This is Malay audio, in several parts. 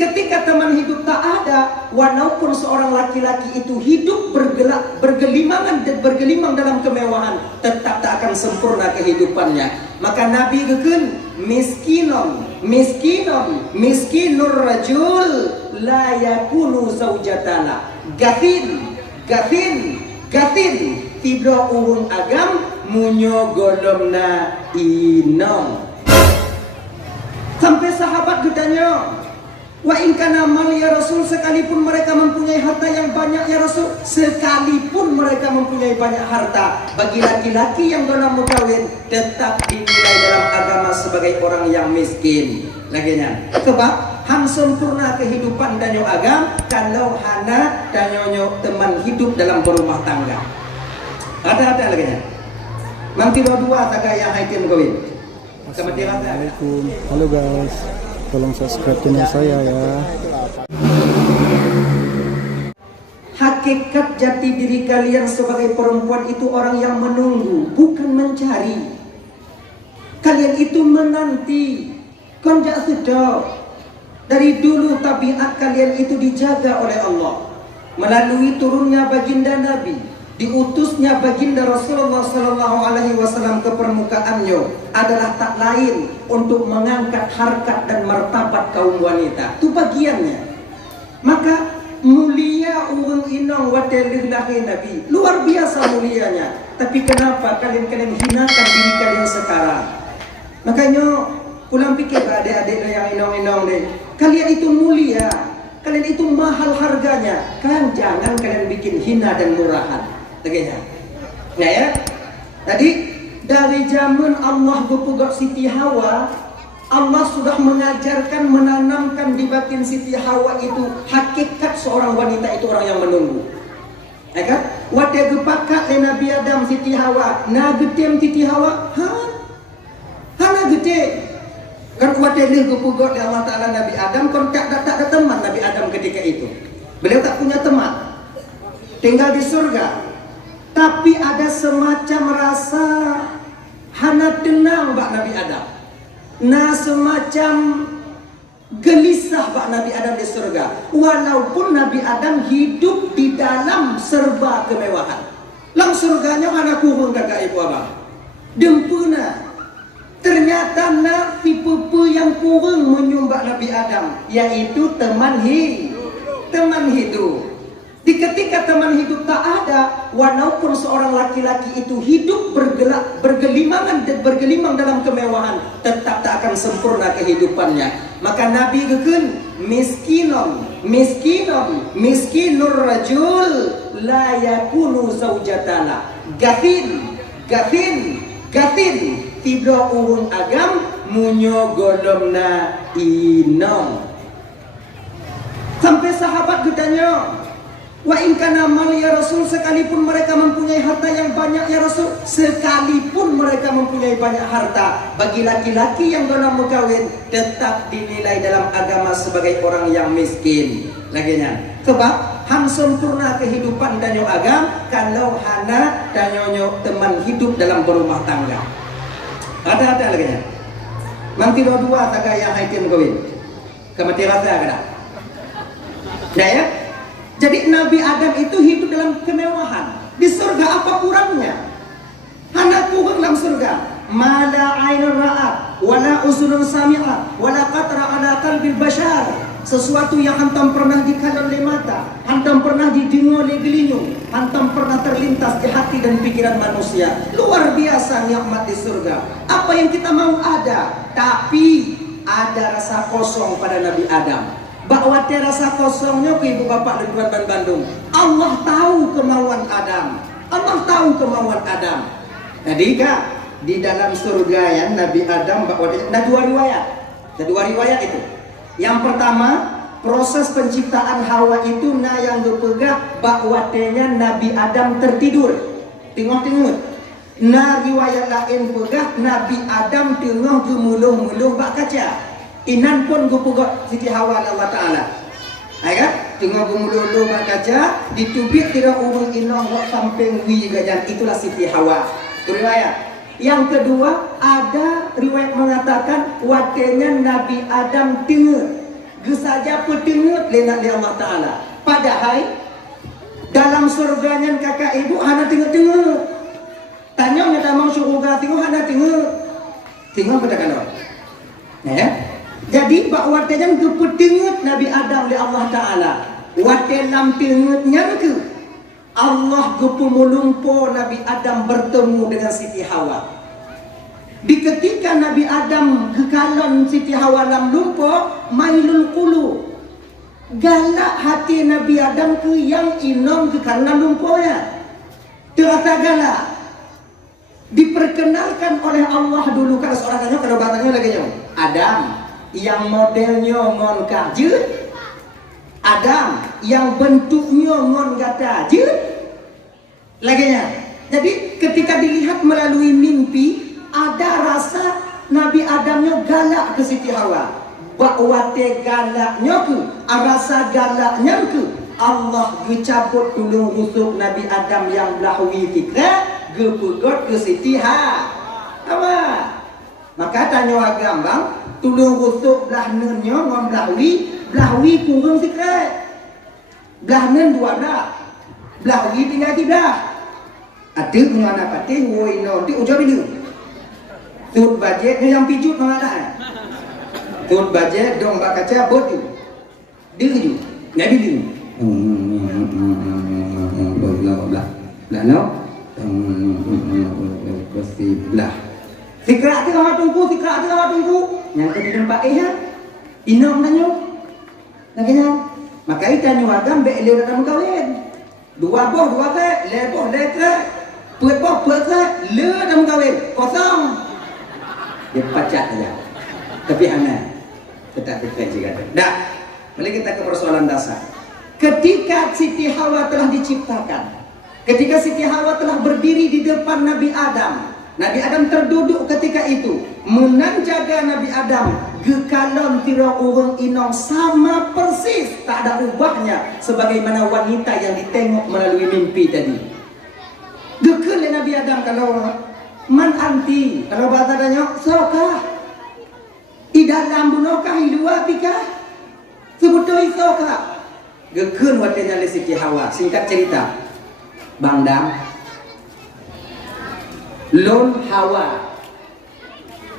ketika teman hidup tak ada, walaupun seorang laki-laki itu hidup bergelimangan dan bergelimang dalam kemewahan, tetap tak akan sempurna kehidupannya. Maka Nabi geken miskinur rajul la yakunu zaujatana. Gatin tidak urung agam munyo golomna inong. Sampai sahabat ditanya, wa in kana mal ya Rasul, sekalipun mereka mempunyai harta yang banyak ya Rasul, sekalipun mereka mempunyai banyak harta, bagi laki-laki yang dalam kawin tetap dinilai dalam agama sebagai orang yang miskin. Laginya, sebab han sempurna kehidupan danyo agam kalau hana danyo teman hidup dalam berumah tangga. Ada laginya. Nanti dua taga yang haitin kawin. Assalamualaikum. Halo guys, tolong subscribe channel saya ya. Hakikat jati diri kalian sebagai perempuan itu orang yang menunggu, bukan mencari. Kalian itu menanti. Konjak sudah dari dulu tabiat kalian itu dijaga oleh Allah melalui turunnya baginda Nabi, diutusnya baginda Rasulullah SAW ke permukaannya adalah tak lain untuk mengangkat harkat dan martabat kaum wanita. Itu bagiannya. Maka mulia urung inong wadelih lahi Nabi, luar biasa mulianya. Tapi kenapa kalian hinakan diri kalian sekarang? Makanya pulang pikir adik-adik yang inong-inong deh, kalian itu mulia, kalian itu mahal harganya, kan jangan kalian bikin hina dan murahan. Teganya. Nah ya, tadi dari zaman Allah berpugak Siti Hawa, Allah sudah mengajarkan, menanamkan di batin Siti Hawa itu hakikat seorang wanita itu orang yang menunggu. Ya kan? Wadah gepakak le Nabi Adam Siti Hawa, na getem Siti Hawa, hana gede. Kan wadah le berpugak di Allah Taala Nabi Adam, kon tak ada teman Nabi Adam ketika itu. Beliau tak punya teman, tinggal di surga. Tapi ada semacam rasa hana tenang bak Nabi Adam. Nah semacam gelisah bak Nabi Adam di surga. Walaupun Nabi Adam hidup di dalam serba kemewahan. Lang surganya hana kurung kakak ibu abang. Dempuna. Ternyata tipe yang kurung menyumbak Nabi Adam, yaitu teman hidup. Di ketika teman hidup tak ada, walaupun seorang laki-laki itu hidup bergelimangan dan bergelimang dalam kemewahan, tetap tak akan sempurna kehidupannya. Maka Nabi geken miskinur rajul la yakunu zaujatana. Gatin tidak urung agam munyo golomna inong. Sampai sahabat ditanya, wa in kana mal ya Rasul, sekalipun mereka mempunyai harta yang banyak ya Rasul, sekalipun mereka mempunyai banyak harta, bagi laki-laki yang dalam kawin tetap dinilai dalam agama sebagai orang yang miskin. Laginya, sebab han sempurna kehidupan danyo agam kalau hana danyo teman hidup dalam berumah tangga. Ada laginya. Nanti dua taga yang haitin kawin. Kemati rasa kada. Nah ya. Jadi Nabi Adam itu hidup dalam kemewahan. Di surga apa kurangnya? Hana kurang dalam surga. Mala ainun ra'at, wala uzunun sami'at, wala qatra ala qalbil bashar. Sesuatu yang hantam pernah dikandang oleh mata, hantam pernah didengar oleh telinga, hantam pernah terlintas di hati dan pikiran manusia. Luar biasa nikmat di surga. Apa yang kita mau ada, tapi ada rasa kosong pada Nabi Adam. Bahwa rasa kosongnya ke ibu bapak di Bandung. Allah tahu kemauan Adam. Allah tahu kemauan Adam. Jadi kak, di dalam surga ya Nabi Adam bahwa ada dua riwayat itu. Yang pertama, proses penciptaan Hawa itu yang berpegang bahwa Nabi Adam tertidur. Tengok. Nah riwayat lain pegang Nabi Adam tengah gemuluh-muluh bak kaca. Inan pun gupugot Siti Hawa Allah Ta'ala. Kan? Tengah gemuluh bak kaca, ditubik tidak urung inong wak samping wi gajan. Itulah Siti Hawa. Itu riwayat. Yang kedua, ada riwayat mengatakan watenya Nabi Adam tengah Gesaja pedengut lenak li Allah Ta'ala. Padahal dalam surganya kakak ibu hana tengok-tengok. Tanya kita mau surga tengok hana tengok. Tengok pada kalau. Ya. Jadi bak watenya kepedengut Nabi Adam li Allah Ta'ala. Watelam tengutnya ke Allah gepumulumpo Nabi Adam bertemu dengan Siti Hawa. Di ketika Nabi Adam kekalon Siti Hawa lam lumpo, mailul qulu. Galak hati Nabi Adam ke yang inom ke karena lumponya. Terasa galak. Diperkenalkan oleh Allah dulu kalau seorang tanya kalau batangnya lagi nyong. Adam yang modelnya ngon kajut. Adam yang bentuknya ngon gata jut. Laginya. Jadi ketika dilihat melalui mimpi ada rasa Nabi Adamnya galak ke Siti Hawa. Bakwate galaknya ke, rasa galaknya ke, Allah gecabut tulung rusuk Nabi Adam yang belahwi fikrat, gepegot ke Siti Hawa. Maka tanya agam bang, tulung rusuk belah nennya ngom belahwi kurung fikrat. Belah nen dua belah, belahwi tinggal tiga. Ada punya anak patih, woi no, di ujung ini. Tut bajet yang pijut mengalah. Tut bajet dong bak kaca bot tu. Dia tu. Nabi tu. Blah. Lah no. Pasti blah. Sikrak tu ha tunggu, sikrak tu ha tunggu. Yang ke tempat ha. Inom nanyo. Naknya. Maka itan yo agam be le dalam kawin. Dua boh dua ke, le boh le ke. Puet boh puet ke, le dalam kawin. Kosong. Dia pacat saja. Tapi anak tetap juga. Dah. Mari kita ke persoalan dasar. Ketika Siti Hawa telah diciptakan, ketika Siti Hawa telah berdiri di depan Nabi Adam, Nabi Adam terduduk ketika itu menanjaga Nabi Adam. Gekalon tira urang inong sama persis, tak ada ubahnya sebagaimana wanita yang ditengok melalui mimpi tadi. Gekal Nabi Adam kalau man anti, kalau bahasa tanya, sokah? Di dalam bunokah, di luar tikah? Sebetulnya sokah? Gekun watenya le Siti Hawa. Singkat cerita, Bang Dam, lon Hawa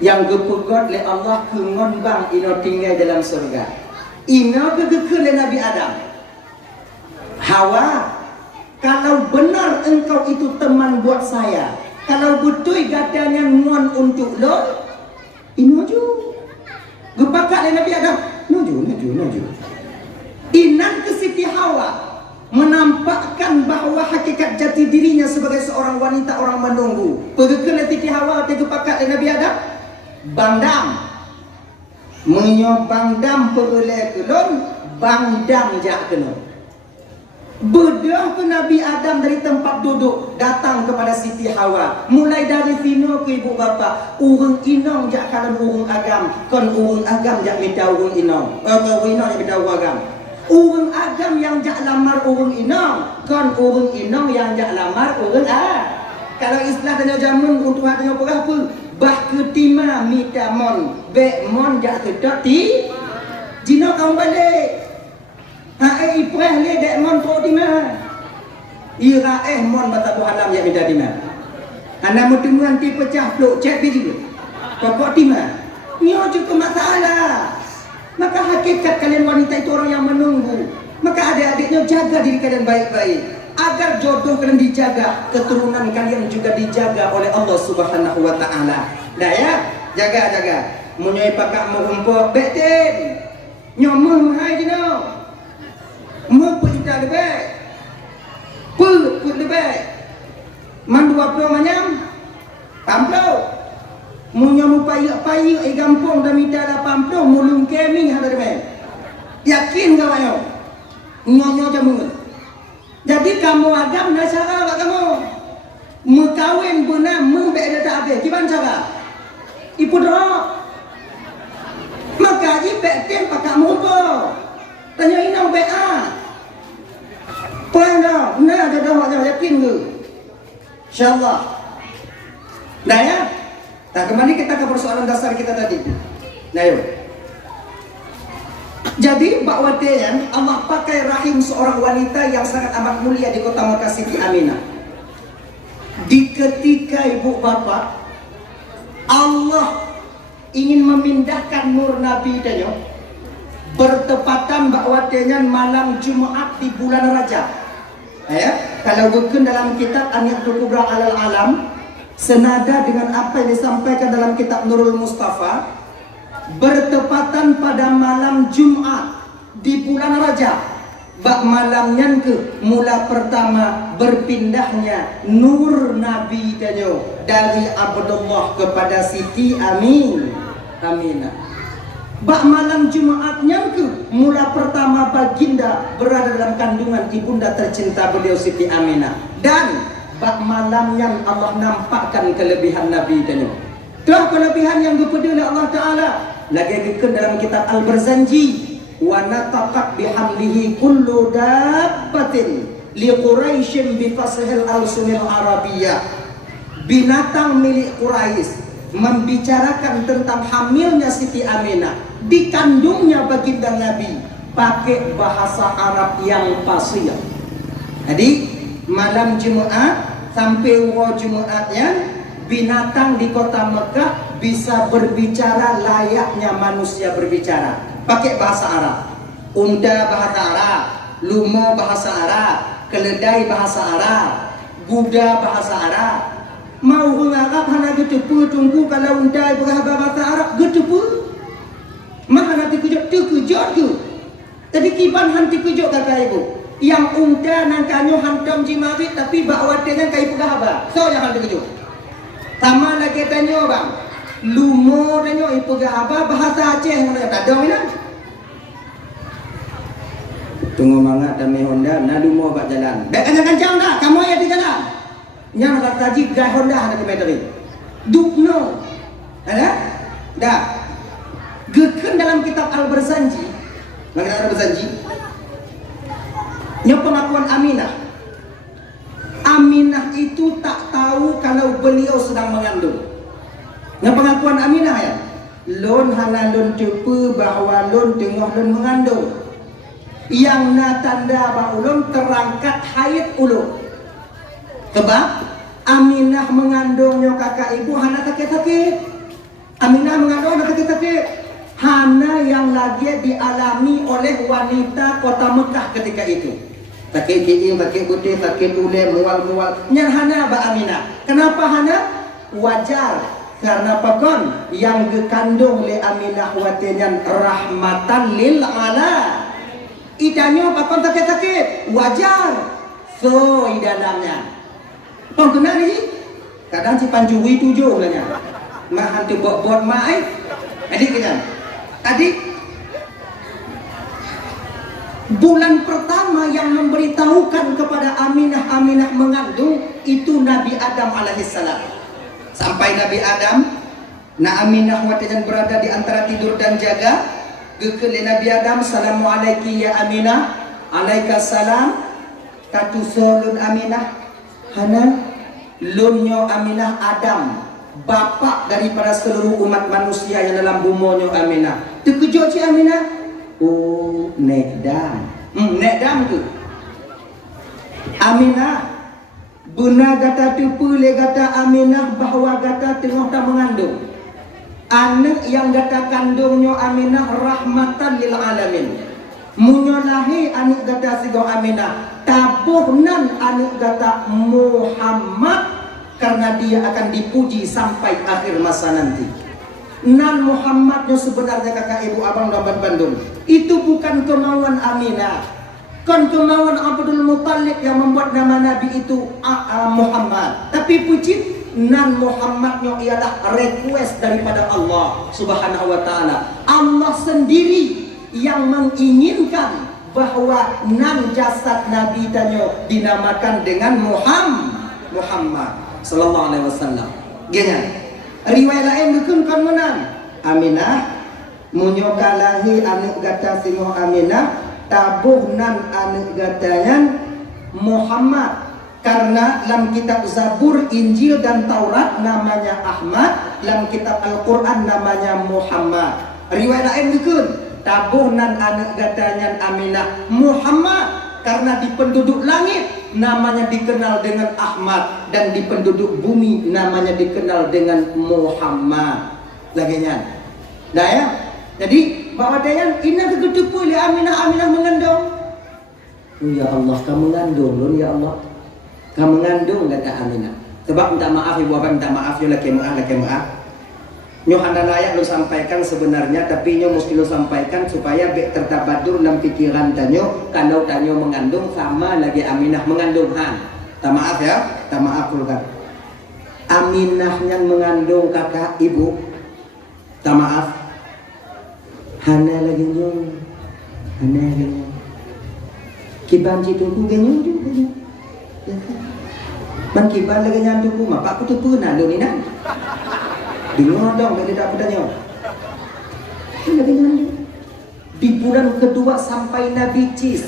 yang gepegot le Allah kengon bang ino tinggal dalam surga. Ino kegekun le Nabi Adam. Hawa, kalau benar engkau itu teman buat saya, kalau betul katanya ngon untuk lo, inuju. Gepakat le Nabi Adam, nuju. Inan ke Siti Hawa menampakkan bahawa hakikat jati dirinya sebagai seorang wanita orang menunggu. Pergekele Siti Hawa te gepakat le Nabi Adam. Bangdam menyobang perle kelon, bangdam jak kena. Bedah ke Nabi Adam dari tempat duduk datang kepada Siti Hawa. Mulai dari sino ke ibu bapa, urang inong jak kalan urang agam, kon urang agam jak minta urang inong. Urang inong jak minta urang agam. Urang agam yang jak lamar urang inong, kon urang inong yang jak lamar urang Kalau istilah tanya jamun untuk tanya apa? Bah ketima mita mon, be mon jak sedot ti. Jino kau balik. Hae ipreh le dek mon to di mana? Ira mon bata bu halam ya minta di mana? Anda mutemuan ti pecah pluk cek biji. Pokok di mana? Nyo cukup masalah. Maka hakikat kalian wanita itu orang yang menunggu. Maka adik-adiknya jaga diri kalian baik-baik. Agar jodoh kalian dijaga, keturunan kalian juga dijaga oleh Allah Subhanahu wa taala. Dah ya, jaga. Munyai pakak merumpuk betin. Nyomong hai dino. Mu pita lebih. Put lebih. Man 20 manyam. Pamplau. Munya mu payu gampung dah minta dah pamplau mulung kemi ada lebih. Yakin kau ayo. Nyonya jamu. Jadi kamu agam dah cara lah kamu. Mekawin benar membek dah tak habis. Gimana cara? Ibu doa. Maka jipek tem pakak muka. Tanya inau BA. Puan dah. Nah ada dah yakin ke? InsyaAllah. Nah ya. Nah kembali kita ke persoalan dasar kita tadi. Nah yuk. Jadi bakwatnya Allah pakai rahim seorang wanita yang sangat amat mulia di kota Mekah, Siti Aminah. Di ketika ibu bapak Allah ingin memindahkan nur Nabi tanya, bertepatan bakwatnya malam Jumat di bulan Rajab. Ya, kalau bukan dalam kitab An-Nihyatul Kubra Alal Alam, senada dengan apa yang disampaikan dalam kitab Nurul Mustafa, bertepatan pada malam Jumat di bulan Rajab, bak malamnya ke mula pertama berpindahnya nur Nabi tanya dari Abdullah kepada Siti Aminah. Bak malam Jumatnya ke mula pertama baginda berada dalam kandungan ibunda tercinta beliau Siti Aminah, dan bak malamnya Allah nampakkan kelebihan Nabi tanya. Itulah kelebihan yang dipuji oleh Allah Ta'ala. Lagi dikut dalam kitab Al-Barzanji, wa nataqat bihamlihi kullu dabbatin li Quraisyin bi fasihil al-sunil arabiyyah. Binatang milik Quraisy membicarakan tentang hamilnya Siti Aminah, dikandungnya baginda Nabi, pakai bahasa Arab yang fasih. Jadi malam Jumat sampai Jumatnya binatang di kota Mekah bisa berbicara layaknya manusia berbicara, pakai bahasa Arab. Unta bahasa Arab, lumo bahasa Arab, keledai bahasa Arab, kuda bahasa Arab. Mau orang Arab hana getepu tunggu kalau unta bahasa Arab getepu. Mana nanti terkejut tu. Tadi kiban hanti kejut kakak ibu. Yang unta nangkanyo hantam jimabit tapi bakwatnya kai pegahaba. So yang hanti kejut. Sama lagi tanya bang, lumo tanya ibu apa bahasa Aceh mana tak ada mana? Tunggu mangat dami Honda, na lumo bak jalan. Baik kencang dah, kamu ya di jalan. Yang nak taji gay Honda ada kemeteri. Dukno, ada? Dah. Geken dalam kitab Al-Barzanji, dalam kitab Al-Barzanji, yang pengakuan Aminah. Aminah itu tak tahu kalau beliau sedang mengandung. Yang pengakuan Aminah ya, lon hana lon cepu bahawa lon tengah lon mengandung. Yang na tanda bahawa lon terangkat haid ulun. Sebab Aminah mengandungnya kakak ibu hana sakit-sakit. Aminah mengandung hana sakit-sakit. Hana yang lagi dialami oleh wanita kota Mekah ketika itu. Sakit gigi, sakit putih, sakit ulem, mual-mual. Yang hana Mbak Aminah. Kenapa hana? Wajar. Karena pakon yang dikandung oleh Aminah watinya rahmatan lil ala. Idanyo pakon sakit-sakit. Wajar. So di dalamnya. Pengkena ni? Kadang si panjui tujuh lahnya. Mahan tu bot-bot mai. Adik kan? Adik. Bulan pertama yang memberitahukan kepada Aminah mengandung itu Nabi Adam alaihissalam. Sampai Nabi Adam, Aminah watijan berada di antara tidur dan jaga. Gekele Nabi Adam, salamu alaiki ya Aminah, alaikassalam. Katusolun Aminah, hana lunyo Aminah Adam, bapak daripada seluruh umat manusia yang dalam bumonyo Aminah. Terkejut si Aminah. Oh, nekdam. Nekdam tu. Aminah buna gata tupu le gata Aminah bahawa gata tengah tak mengandung. Anak yang gata kandungnya Aminah rahmatan lil alamin. Munyo lahi anak gata sigo Aminah tabuhnan anak gata Muhammad karena dia akan dipuji sampai akhir masa nanti. Nan Muhammadnya sebenarnya kakak ibu abang dan Bandung. Itu bukan kemauan Aminah. Kan kemauan Abdul Muttalib yang membuat nama Nabi itu Muhammad. Tapi puji nan Muhammadnya ialah request daripada Allah Subhanahu wa taala. Allah sendiri yang menginginkan bahwa nan jasad Nabi tanya dinamakan dengan Muhammad sallallahu alaihi wasallam. Gini. Riwayat lain bukan kan menang. Aminah munyokalahi anak gata singo Aminah tabuhnan anak gatanya Muhammad karena dalam kitab Zabur, Injil dan Taurat namanya Ahmad, dalam kitab Al-Quran namanya Muhammad. Riwayat lain bukan tabuh nan anak gadanya Aminah Muhammad, karena di penduduk langit namanya dikenal dengan Ahmad, dan di penduduk bumi namanya dikenal dengan Muhammad. Laginya nah ya, jadi bahwa dayan ina kegedepu li Aminah mengandung. Ya Allah, kamu mengandung loh, ya Allah, kamu mengandung kata Aminah. Sebab minta maaf ibu bapak, minta maaf ya laki maaf. Nyo anda layak lo sampaikan sebenarnya, tapi nyo mesti lo sampaikan supaya bek tertabadur dalam pikiran tanyo. Kalau tanyo mengandung sama lagi Aminah mengandung han. Tak maaf ya, tak maaf kan. Aminah yang mengandung kakak ibu. Tak maaf. Hana lagi nyo, hana lagi nyo. Kiban citu ku genyo juga nyo. Man kiban lagi nyantu ku, mak aku tu pernah lo ni nak. Dengar dong, dia tidak bertanya. Di bulan kedua sampai Nabi Cis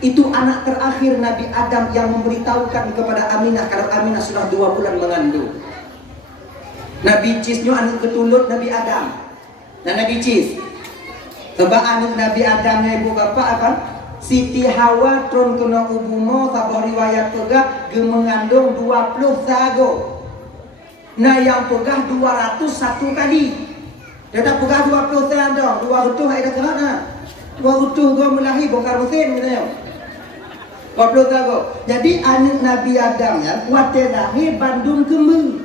itu anak terakhir Nabi Adam yang memberitahukan kepada Aminah kalau Aminah sudah 2 bulan mengandung. Nabi Cisnya anak ketulut Nabi Adam. Dan Nabi Cis, sebab anak Nabi Adamnya ibu bapa apa? Siti Hawa tron kena ubumo sabah riwayat pegah ge mengandung 20 sago. Nah yang pegah 201 kali. Dia tak pegah 20 sago, 200 ada kerana. 200 gua melahi bongkar mesin katanya. 20 sago. Jadi anak Nabi Adam ya, wate lahir Bandung kembang.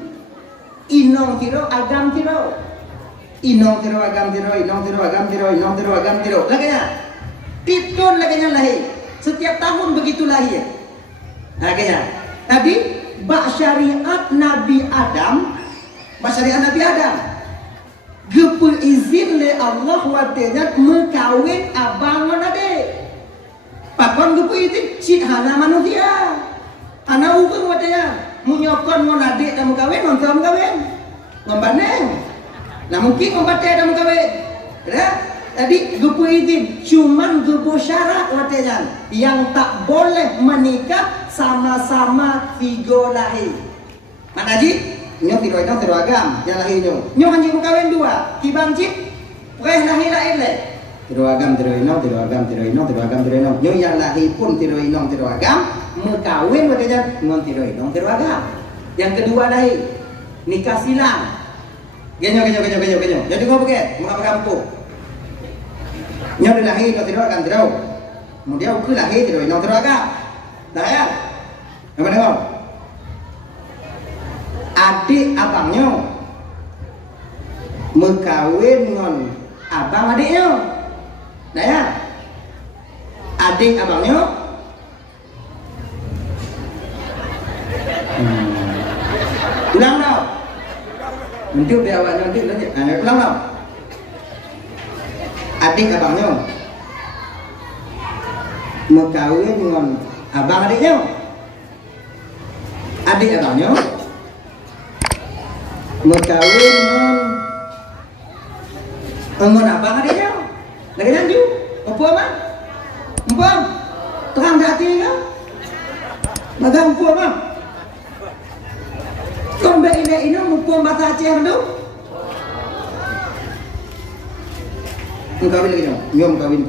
Inong tiro agam tiro. Inong tiro agam tiro, inong tiro agam tiro, inong tiro agam tiro. Laganya Pitun lagi lahir. Setiap tahun begitu lahir. Lagi Nabi bak syariat Nabi Adam. Gepe izin le Allah watenya mengkawin abang adik. Pakon gepe izin cik hana manusia. Hana ukung watenya. Munyokon mon adik dan mengkawin, nonton mengkawin. Ngembandeng. Nah mungkin ngembate dan mengkawin. Ya? Jadi gepu izin, cuman gepu syarat watenya yang tak boleh menikah sama-sama figo lahir. Mana ji? Nyo tiro agam, yang lahir nyo. Nyo hanya kawin 2, kibang cip, pokoknya lahir le. Tiro agam, tiro agam, tiro agam. Nyo yang lahir pun tiro agam, mengkawin watenya ngon tiro agam. Yang kedua lahir, nikah silang. Genyo. Jadi kau pakai, mengapa kampung? Nyo lahir no tiro agam tiro. Kemudian aku lahir tiro agam. Dah ya? Apa dengar? Adik abangnya mengkawin dengan abang adiknya. Dah ya? Adik abangnya ulang tau. Nanti biar awaknya nanti ulang tau. Adik abangnya mengkawin dengan abang adiknya. Adik abangnya mengkawin dengan abang adiknya. Lagi lanjut. Apa mah? Empam. Terang dah hati kau. Magang empam mah. Kombe ini empam bahasa Aceh tu. Kawin lagi nyom kawin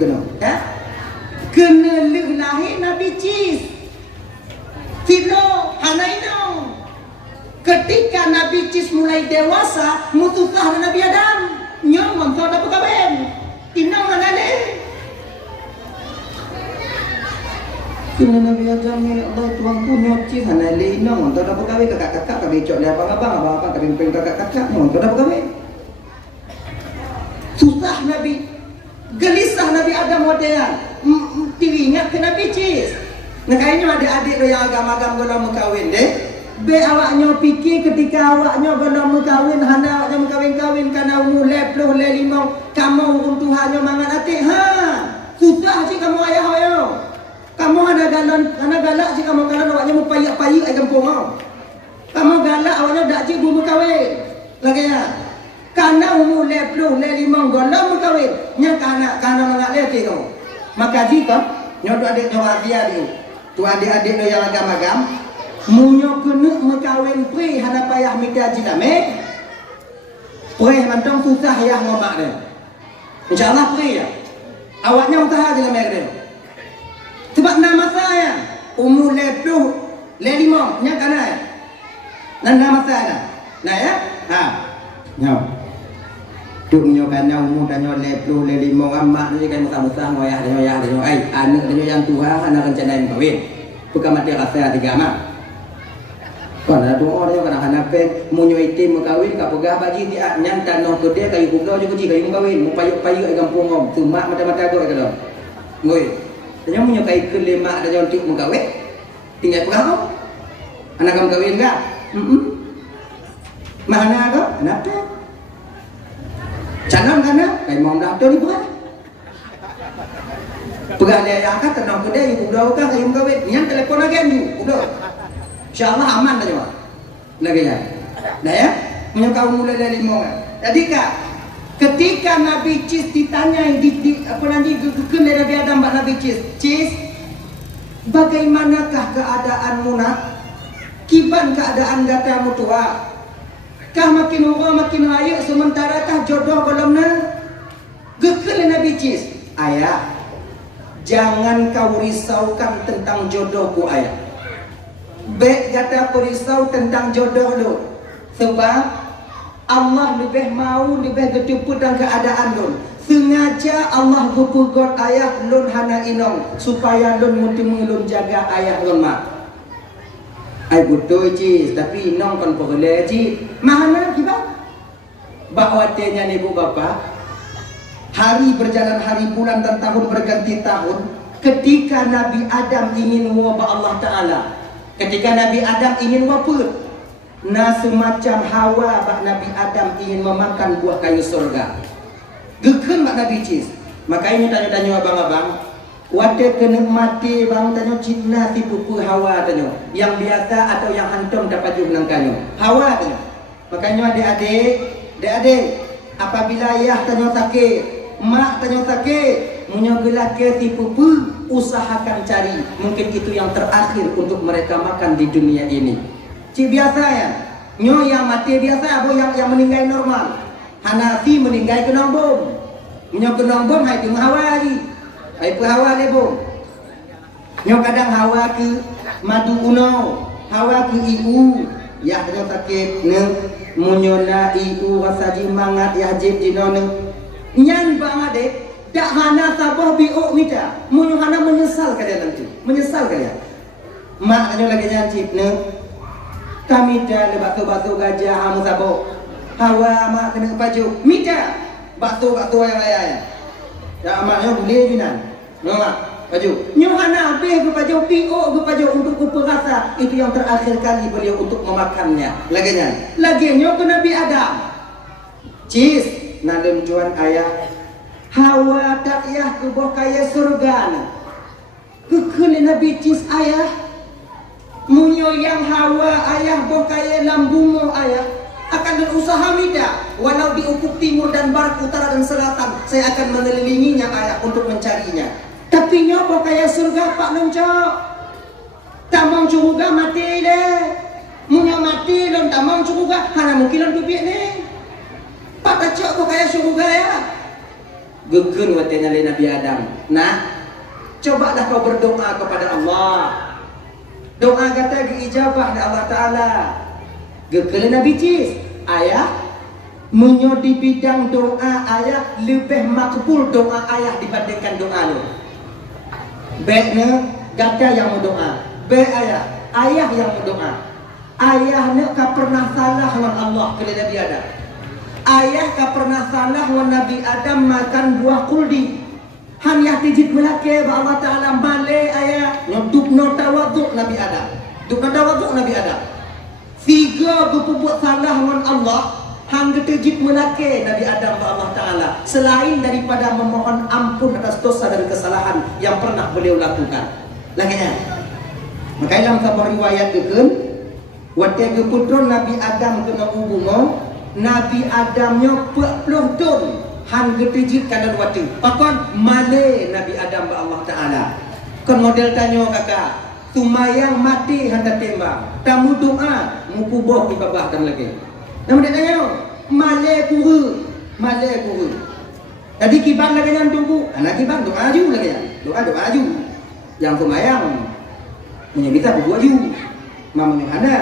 kena. Ya? Kena lahir Nabi Cis. Tilo hanaino. Ketika Nabi Cis mulai dewasa, mutusah Nabi Adam. Nyom montor dapat kawin. Inong manane. Kena Nabi Adam ni Allah Tuhan pun Cis hanale inong montor dapat kawin kakak-kakak kami cok dia abang-abang kami peng kakak-kakak montor dapat kawin. Susah Nabi, gelisah Nabi Adam wadaya, teringat ke Nabi Cis. Nakainya adik-adik yang agam-agam belum mengkawin deh. Be awaknya fikir ketika awaknya belum mengkawin, hana awaknya mengkawin-kawin karena umur 25, kamu untuhannya mangan atik. Susah sih kamu ayah ayo. Kamu ada galak sih kamu kalau awaknya mau payak-payak ay kampung kau. Kamu galak awaknya dak cik belum mengkawin. Lagi ya. Karena umur 25 golong berkawin, nya kana mangak leti kau. Maka jika nyodo adik dia ni, tu adik-adik yang agam-agam, munyo kena mengkawin pri hana payah minta jilame. Perih mantong susah ya ngomak dia. InsyaAllah perih ya. Awaknya usaha je dalam dia. Sebab nama saya umur 25 nya kana ya. Nama saya nah ya. Ha. Nyaw. Duk nyo kana umur danyo 25 amak ni kan musa-musa ngoyah danyo ai anak danyo yang tua anak rencana kawin. Bukan mati rasa tiga amak. Kon ada doa dia kana hana pen munyo itim kawin ka pegah bagi dia nyan tanah tu dia kayu pugau juga kayu kawin mu payuk-payuk di kampung ngom semak mata-mata go kada. Ngoi. Danyo munyo kayu kelima danyo untuk mengkawin. Tinggal pegah kau. Anak kamu kawin enggak? Mana kau? Kenapa? Jangan kana kayu mau dak tu ni bukan. Pegah dia akak tenang ke dia ibu dah ka kayu kawin. Nyan telefon lagi ni. Udah. InsyaAllah aman dah semua. Lagi ya. Dah ya. Punya kaum mulai dari 5. Jadi kak, ketika Nabi Cis ditanya apa nanti kekun dari Nabi Adam mbak Nabi Cis, bagaimanakah keadaanmu nak? Kiban keadaan gatamu tua? Kah makin orang makin raya sementara kah jodoh belum na? Gekul Nabi Cis, ayah, jangan kau risaukan tentang jodohku ayah. Baik kata aku risau tentang jodoh lu. Sebab Allah lebih mau lebih bertipu dan keadaan lu. Sengaja Allah berpugot ayah lun hana inong supaya lun mulun jaga ayah lun mak. Ai betul Cis, tapi inong kan boleh Cis. Mana kita? Bakwatnya ni ibu bapa. Hari berjalan hari bulan dan tahun berganti tahun. Ketika Nabi Adam ingin wabah Allah Ta'ala, ketika Nabi Adam ingin waput, nah semacam Hawa bak Nabi Adam ingin memakan buah kayu surga. Gekun bak Nabi Cis. Makanya tanya-tanya abang-abang, wate kena mati bang tanya cina si pupu Hawa tanya. Yang biasa atau yang hantum dapat menangkannya. Hawa tanya. Makanya adik-adik, apabila ayah tanya sakit, mak tanya sakit, menyogelah ke si pupu, usahakan cari, mungkin itu yang terakhir untuk mereka makan di dunia ini. Cik biasa ya, nyo yang mati biasa, abo yang meninggal normal. Hanafi meninggal kena bom, nyo kena bom hai tu hawa lagi, hai hawa le bom. Nyo kadang hawa ke madu uno, hawa ke iu, ya kena sakit ne, munyola iu wasaji mangat ya jib jinone, nyan bang adek. Tak hana sabah biuk mita, munyo hana menyesal kalian nanti, menyesal kalian. Mak hanya lagi nyancip ne, kami dah batu-batu gajah hamu sabah. Hawa mak kena baju, mita batu-batu yang lain. Ya maknya boleh binan, mak baju. Nyo hana habis ke baju biuk ke baju untuk kuperasa itu yang terakhir kali beliau untuk memakannya. Lagi nyo ke Nabi Adam. Cis, nadem juan ayah. Hawa dakyah ke bawah kaya surga ni. Kekul Nabi Cis ayah. Munyo yang Hawa ayah bawah kaya lambungo ayah. Akan berusaha mida. Walau di ufuk timur dan barat, utara dan selatan, saya akan mengelilinginya ayah untuk mencarinya. Tapi nyo bawah kaya surga pak noncok. Tamang curuga mati deh. Munyo mati lom tamang curuga. Hana mungkin lom tubik ni. Pak tacok bawah kaya surga ya. Gekun watenya Nabi Adam. Nah, cobalah kau berdoa kepada Allah. Doa kata diijabah oleh Allah Ta'ala. Gekun Nabi Cis, ayah munyo di bidang doa ayah lebih makbul doa ayah dibandingkan doa lu. Baiknya gada yang mau doa, baik ayah yang mau doa. Ayahnya tak pernah salah dengan Allah kepada Nabi Adam. Ayah tak pernah salah dengan Nabi Adam makan buah kuldi. Hanya tijit melake Allah Ta'ala male ayah nyoduk tawaduk Nabi Adam. Duk tawaduk Nabi Adam. Tiga berbuat salah dengan Allah. Hang tijit melake Nabi Adam Allah Ta'ala. Selain daripada memohon ampun atas dosa dan kesalahan yang pernah beliau lakukan. Laginya. Makanya dalam sebuah riwayat itu, waktu putron Nabi Adam kena hubungan. Nabi Adamnya 40 tahun han getijit kanan wati. Pakon male Nabi Adam ba Allah Ta'ala. Kon model tanyo kakak, tumayang mati hendak tembak. Tamu doa mukuboh ibabahkan lagi. Namun dia tanyo, Malai pura. Tadi kibang lagi yang tunggu. Anak kibang doa aju lagi ya. Doa aju. Yang semayang punya kita buku aju. Mamanya ada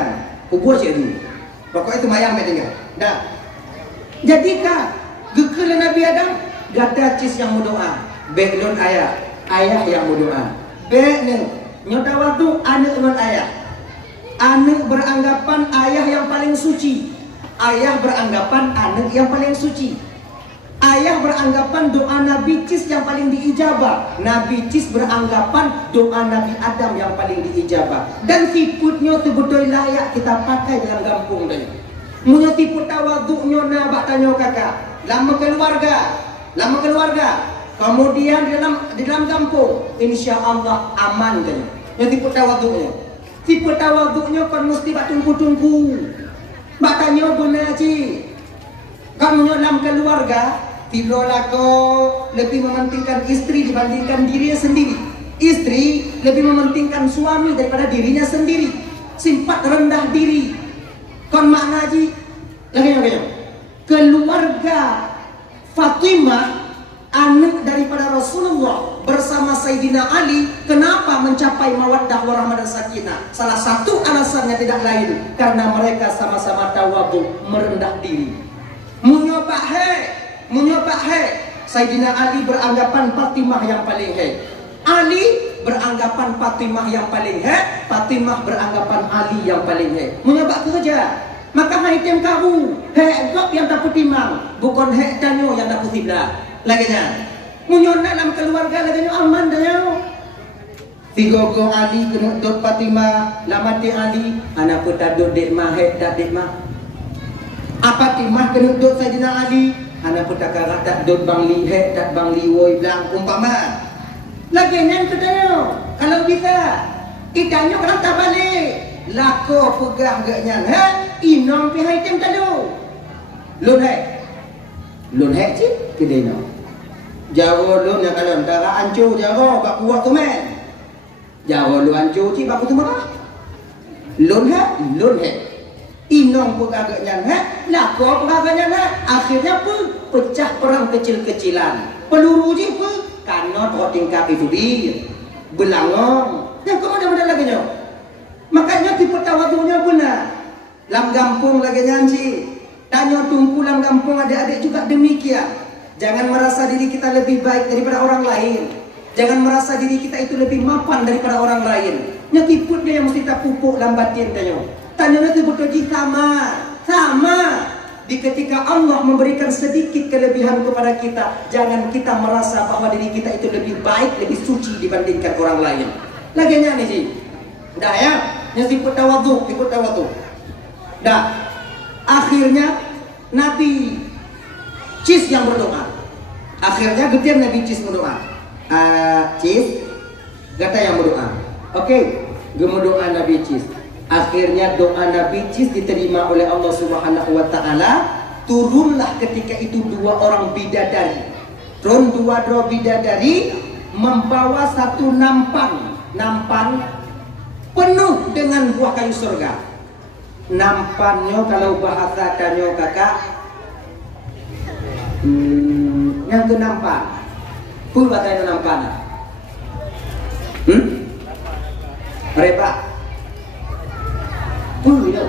buku aju. Pokoknya itu mayang tinggal. Dah. Jadi kah gekele Nabi Adam gada cis yang berdoa. Beklon ayah yang berdoa. Bekne nyoda waktu anak non ayah. Anak beranggapan ayah yang paling suci. Ayah beranggapan anak yang paling suci. Ayah beranggapan doa Nabi Cis yang paling diijabah. Nabi Cis beranggapan doa Nabi Adam yang paling diijabah. Dan siputnya betul layak kita pakai dalam kampung tadi. Punya siput tawaduknya nak tanya kakak. Lama keluarga. Kemudian di dalam kampung, insya Allah aman tadi. Yang siput tawaduknya. Siput tawaduknya kan mesti bak tunggu. Bak tanya benar cik. Kamu dalam keluarga, tidaklah kau lebih mementingkan istri dibandingkan dirinya sendiri. Istri lebih mementingkan suami daripada dirinya sendiri. Simpat rendah diri. Kon makna ji, lagi. Keluarga Fatimah, anak daripada Rasulullah bersama Sayyidina Ali, kenapa mencapai mawaddah warahmah dan sakinah? Salah satu alasannya tidak lain karena mereka sama-sama tawadhu, merendah diri. Menyobak he. Sayyidina Ali beranggapan Fatimah yang paling he. Ali beranggapan Fatimah yang paling he. Fatimah beranggapan Ali yang paling he. Menyobak kerja. Maka item kamu he gop yang dapat timang, bukan he tanyo yang dapat sebelah. Laginya munyona dalam keluarga laginya aman dah. Tigogo Ali kena dot Fatimah, lamati Ali, anak putar dot dek mah he tak dek mah. Apa timah kena dot Sayyidina Ali, anak putar karat tak dot bang li he tak bang li woi bilang umpama. Laginya katanya kalau bisa ikannya kan tak balik. Lako pegah gaknya he inong pi hai tem tadu. Lun he cik kedai no. Jawa lun yang kalau antara ancu Jawa bak kuat tu men. Jawa lu ancu cik bak tu marah. Lun he. Inong pegah gaknya he, lako pegah gaknya he. Akhirnya pun pecah perang kecil-kecilan. Peluru je pun kanot tingkap itu dia. Belangong. Yang kemana-mana lagi nyo. Makanya tipe tawadhunya benar. Lam kampung lagi nyanci. Tanya tungku lam kampung adik-adik juga demikian. Jangan merasa diri kita lebih baik daripada orang lain. Jangan merasa diri kita itu lebih mapan daripada orang lain. Nyatiput dia yang mesti tak pupuk dalam batin tanya. Tanya itu betul sama. Di ketika Allah memberikan sedikit kelebihan kepada kita, jangan kita merasa bahwa diri kita itu lebih baik, lebih suci dibandingkan orang lain. Lagi nyanyi sih. Dah ya, yang ikut tawadhu. Dah, akhirnya Nabi Cis yang berdoa. Akhirnya getian Nabi Cis berdoa. Cis, gata yang berdoa. Oke, gemudoa Nabi Cis. Akhirnya doa Nabi Cis diterima oleh Allah Subhanahu wa Ta'ala. Turunlah ketika itu dua orang bidadari. Dua bidadari membawa satu nampan penuh dengan buah kayu surga. Nampannya kalau bahasa kanyo kakak, yang tu nampan. Pun bahasa nampan. Mereka. Pun itu.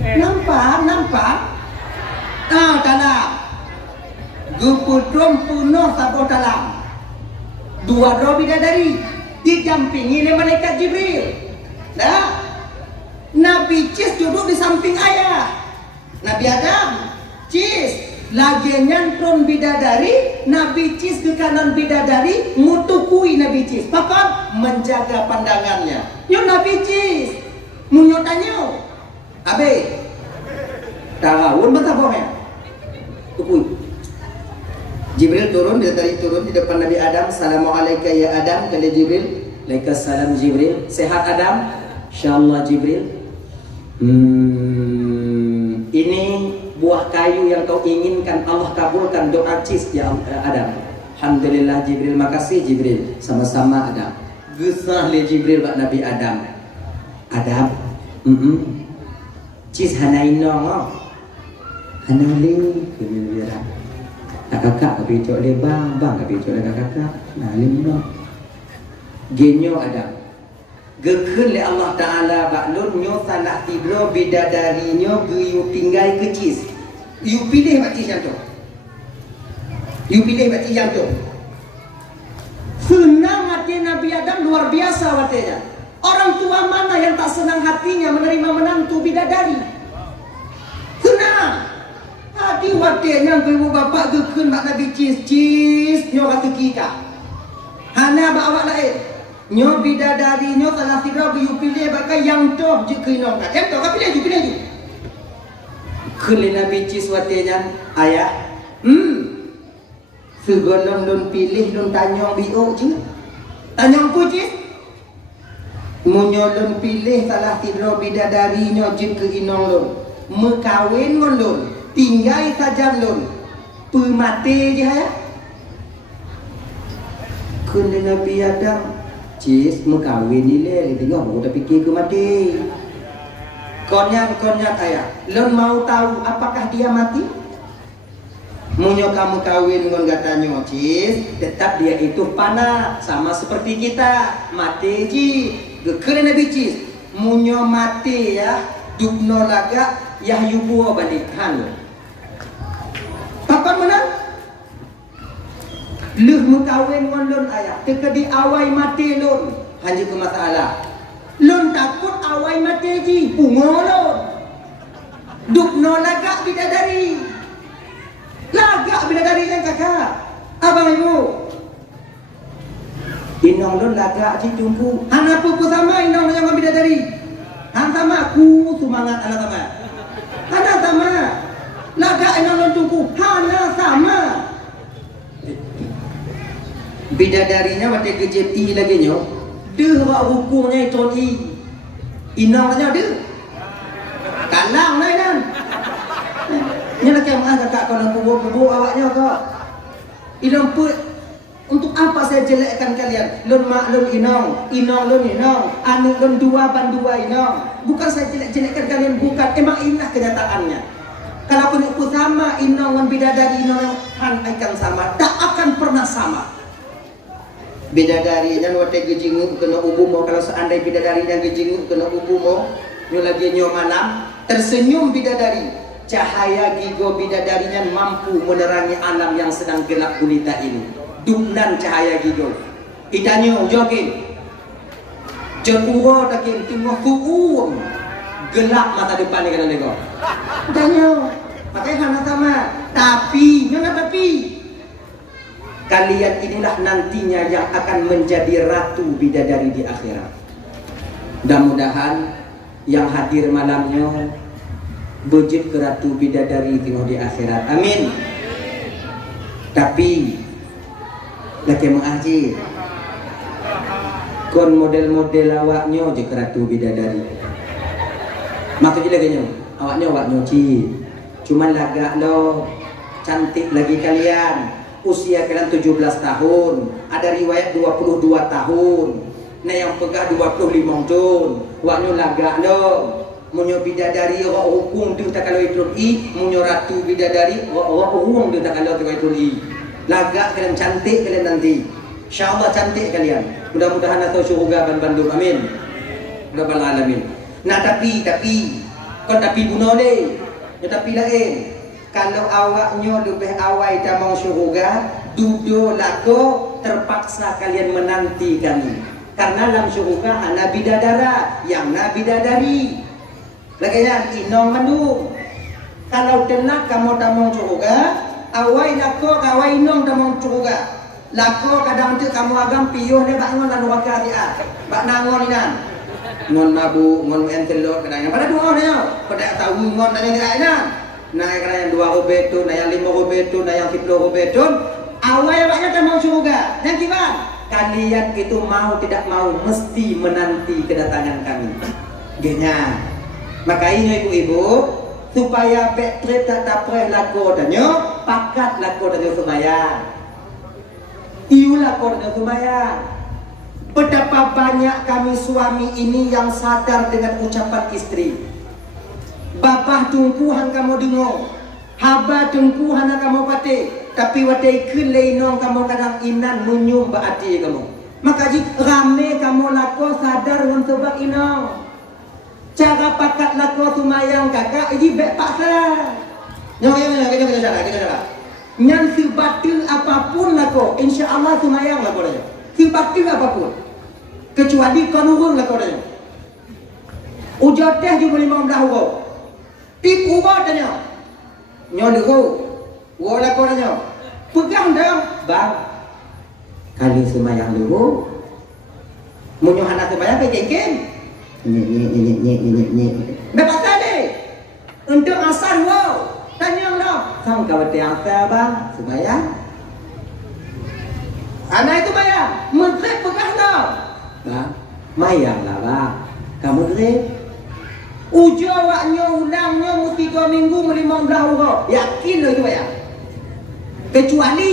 Nampan. Dalam. Gupudrom punuh satu dalam. Dua bidadari. Didampingi oleh malaikat Jibril. Dah. Nabi Cis duduk di samping ayah. Nabi Adam, Cis lagi nyantron bidadari. Nabi Cis ke kanan bidadari, mutukui Nabi Cis. Papa menjaga pandangannya. Yo Nabi Cis, munyo tanyo. Abe. Tarawun betapa ya? Tukui. Jibril turun di depan Nabi Adam. Assalamualaikum ya Adam, kata Jibril. Waalaikumsalam Jibril. Sehat Adam? Insyaallah Jibril. Ini buah kayu yang kau inginkan, Allah kabulkan doa Cis ya Adam. Alhamdulillah Jibril, makasih Jibril. Sama-sama Adam. Gesah le Jibril bak Nabi Adam. Adam, Cis hanainong. Anali kena dia. Kakak kepicok le bang kepicok le kakak. Nalim dong. Genyo ada. Gekun le Allah Taala baklun nyo salah tidro bidadarinyo geyu tinggai kecis. You pilih bacis yang tu. You pilih bacis yang tu. Senang hati Nabi Adam luar biasa hatinya. Orang tua mana yang tak senang hatinya menerima menantu bidadari? Senang. Hati hatinya ibu bapak gekun mak Nabi cis nyo kata kita. Hana bawa lain. Nyo bidadari nyo salah tidro you pilih bakai yang tu je kinong kat. Yang tu kau pilih je. Kele Nabi cis hatinya ayah. Segolong lun pilih lun tanyong bio je. Tanyong puji. Munyo lun pilih salah tidro bidadari nyo je ke inong lun. Mekawin ngon lun. Tinggal saja lun. Pemate je ya. Kena Nabi Adam. Cis mekawin ni le. Dia tengok aku dah fikir ke mati. Konyak ayah. Lun mau tahu apakah dia mati? Munyo kamu kawin dengan katanya cis, tetap dia itu panah sama seperti kita mati ji. Gekeren Nabi cis. Munyo mati ya, dubno laga yah yubu balikan. Papa menang. Leh mengkawin dengan lun ayah. Teka di awai mati lun. Hanya ke masalah. Lun takut awai mati ji, pungo lun. Dubno laga bidadari. Lagak bidadari kan kakak. Abang ibu. Inong lun lagak si tungku. Hana apa sama inong dengan bidadari. Han sama aku semangat anak sama. Hana sama. Lagak inong lun tungku. Hana sama. Bidadarinya waktu kejeti lagi nyo. Dia buat hukumnya itu i. Inong saja dia. Kalang lah kan. Ini nak yang kakak kalau kubur awaknya kak. Inong pun untuk apa saya jelekkan kalian? Lun mak lun inong lun inong, anu lun dua bandua inong. Bukan saya jelekkan kalian, bukan. Emang inilah kenyataannya. Kalau pun sama inong dan bidadari inong han akan sama, tak akan pernah sama. Bidadari dan waktu gejingu kena ubumo. Kalau seandainya bidadari dan gejingu kena ubumo, nyo lagi nyo malam tersenyum bidadari. Cahaya gigo bidadarinya mampu menerangi alam yang sedang gelap gulita ini. Dumnan cahaya gigo. Itanyo jokin. Jepuro takin tengok kuung. Gelap mata depan ni kena nego. Itanyo. Pakai hana sama. Tapi, mana tapi? Kalian inilah nantinya yang akan menjadi ratu bidadari di akhirat. Mudah-mudahan yang hadir malamnya wujud ke ratu bidadari tengok di akhirat. Amin. Tapi lagi mengaji kon model-model awaknya je ke ratu bidadari. Maksudnya lagi nyo awaknya ci. Cuman lagak lo cantik lagi kalian. Usia kalian 17 tahun. Ada riwayat 22 tahun. Nah yang pegah 25 tahun. Waknya lagak lo. Munyo bidadari wa hukum tu tak kalau itu munyo ratu bidadari wa hukum tu tak kalau itu lagak kalian cantik kalian nanti. Insyaallah cantik kalian. Mudah-mudahan atau syurga Bandung. Amin. Rabbal alamin. Nah tapi kon tapi bunuh deh. Tapi lain. Kalau awaknya lebih awai tak mau syurga, duduk lako terpaksa kalian menanti kami. Karena dalam syurga ana bidadara, yang na bidadari. Laganya inong mandung. Kalau tenak kamu tak mau syurga, awai lako awai inong tak mau syurga. Lako kadang tu kamu agam piyuh ni bangun lalu wakar dia. Bak nangon inan. Ngon mabu, ngon entelot kadang. Pada dua ni, pada tahu ngon tanya tidak inan. Nah yang 2 rubeton, nah yang 5 rubeton, nah yang 10 rubeton. Awal awaknya tak mau syurga. Yang gimana? Kalian itu mau tidak mau mesti menanti kedatangan kami. Genya. Makanya ibu-ibu supaya betre tak dapat lako danyo, pakat lako danyo sembahyang. Iu lako danyo sembahyang. Betapa banyak kami suami ini yang sadar dengan ucapan istri. Bapak tungku hang kamu dengar. Haba tengku hana kamu pate, tapi watai kelai nong kamu kadang inan munyum baati kamu. Maka jika rame kamu lako sadar untuk sebab inong. Cara pakat lako sumayang kakak, ini baik paksa. Kita cara. Nyan sebatu apapun lako, insya Allah sumayang lako dah. Sebatu apapun, kecuali konurung lako dah. Ujat teh juga 15 euro. Tip ubah tanya. Nyon dulu, wala ko na pegang dah, bang. Kali semayang dulu, munyo hana semayang keken. Nye. Dapat tadi, untuk asar wow, tanya dah. Sang kawat asar bang, semayang. Anak itu bayang, menteri pegang dah. Bang, mayang lah bang, kamu grip. Ujo waknya ulangnya mesti 3 minggu 15 euro. Yakin lo itu ya. Kecuali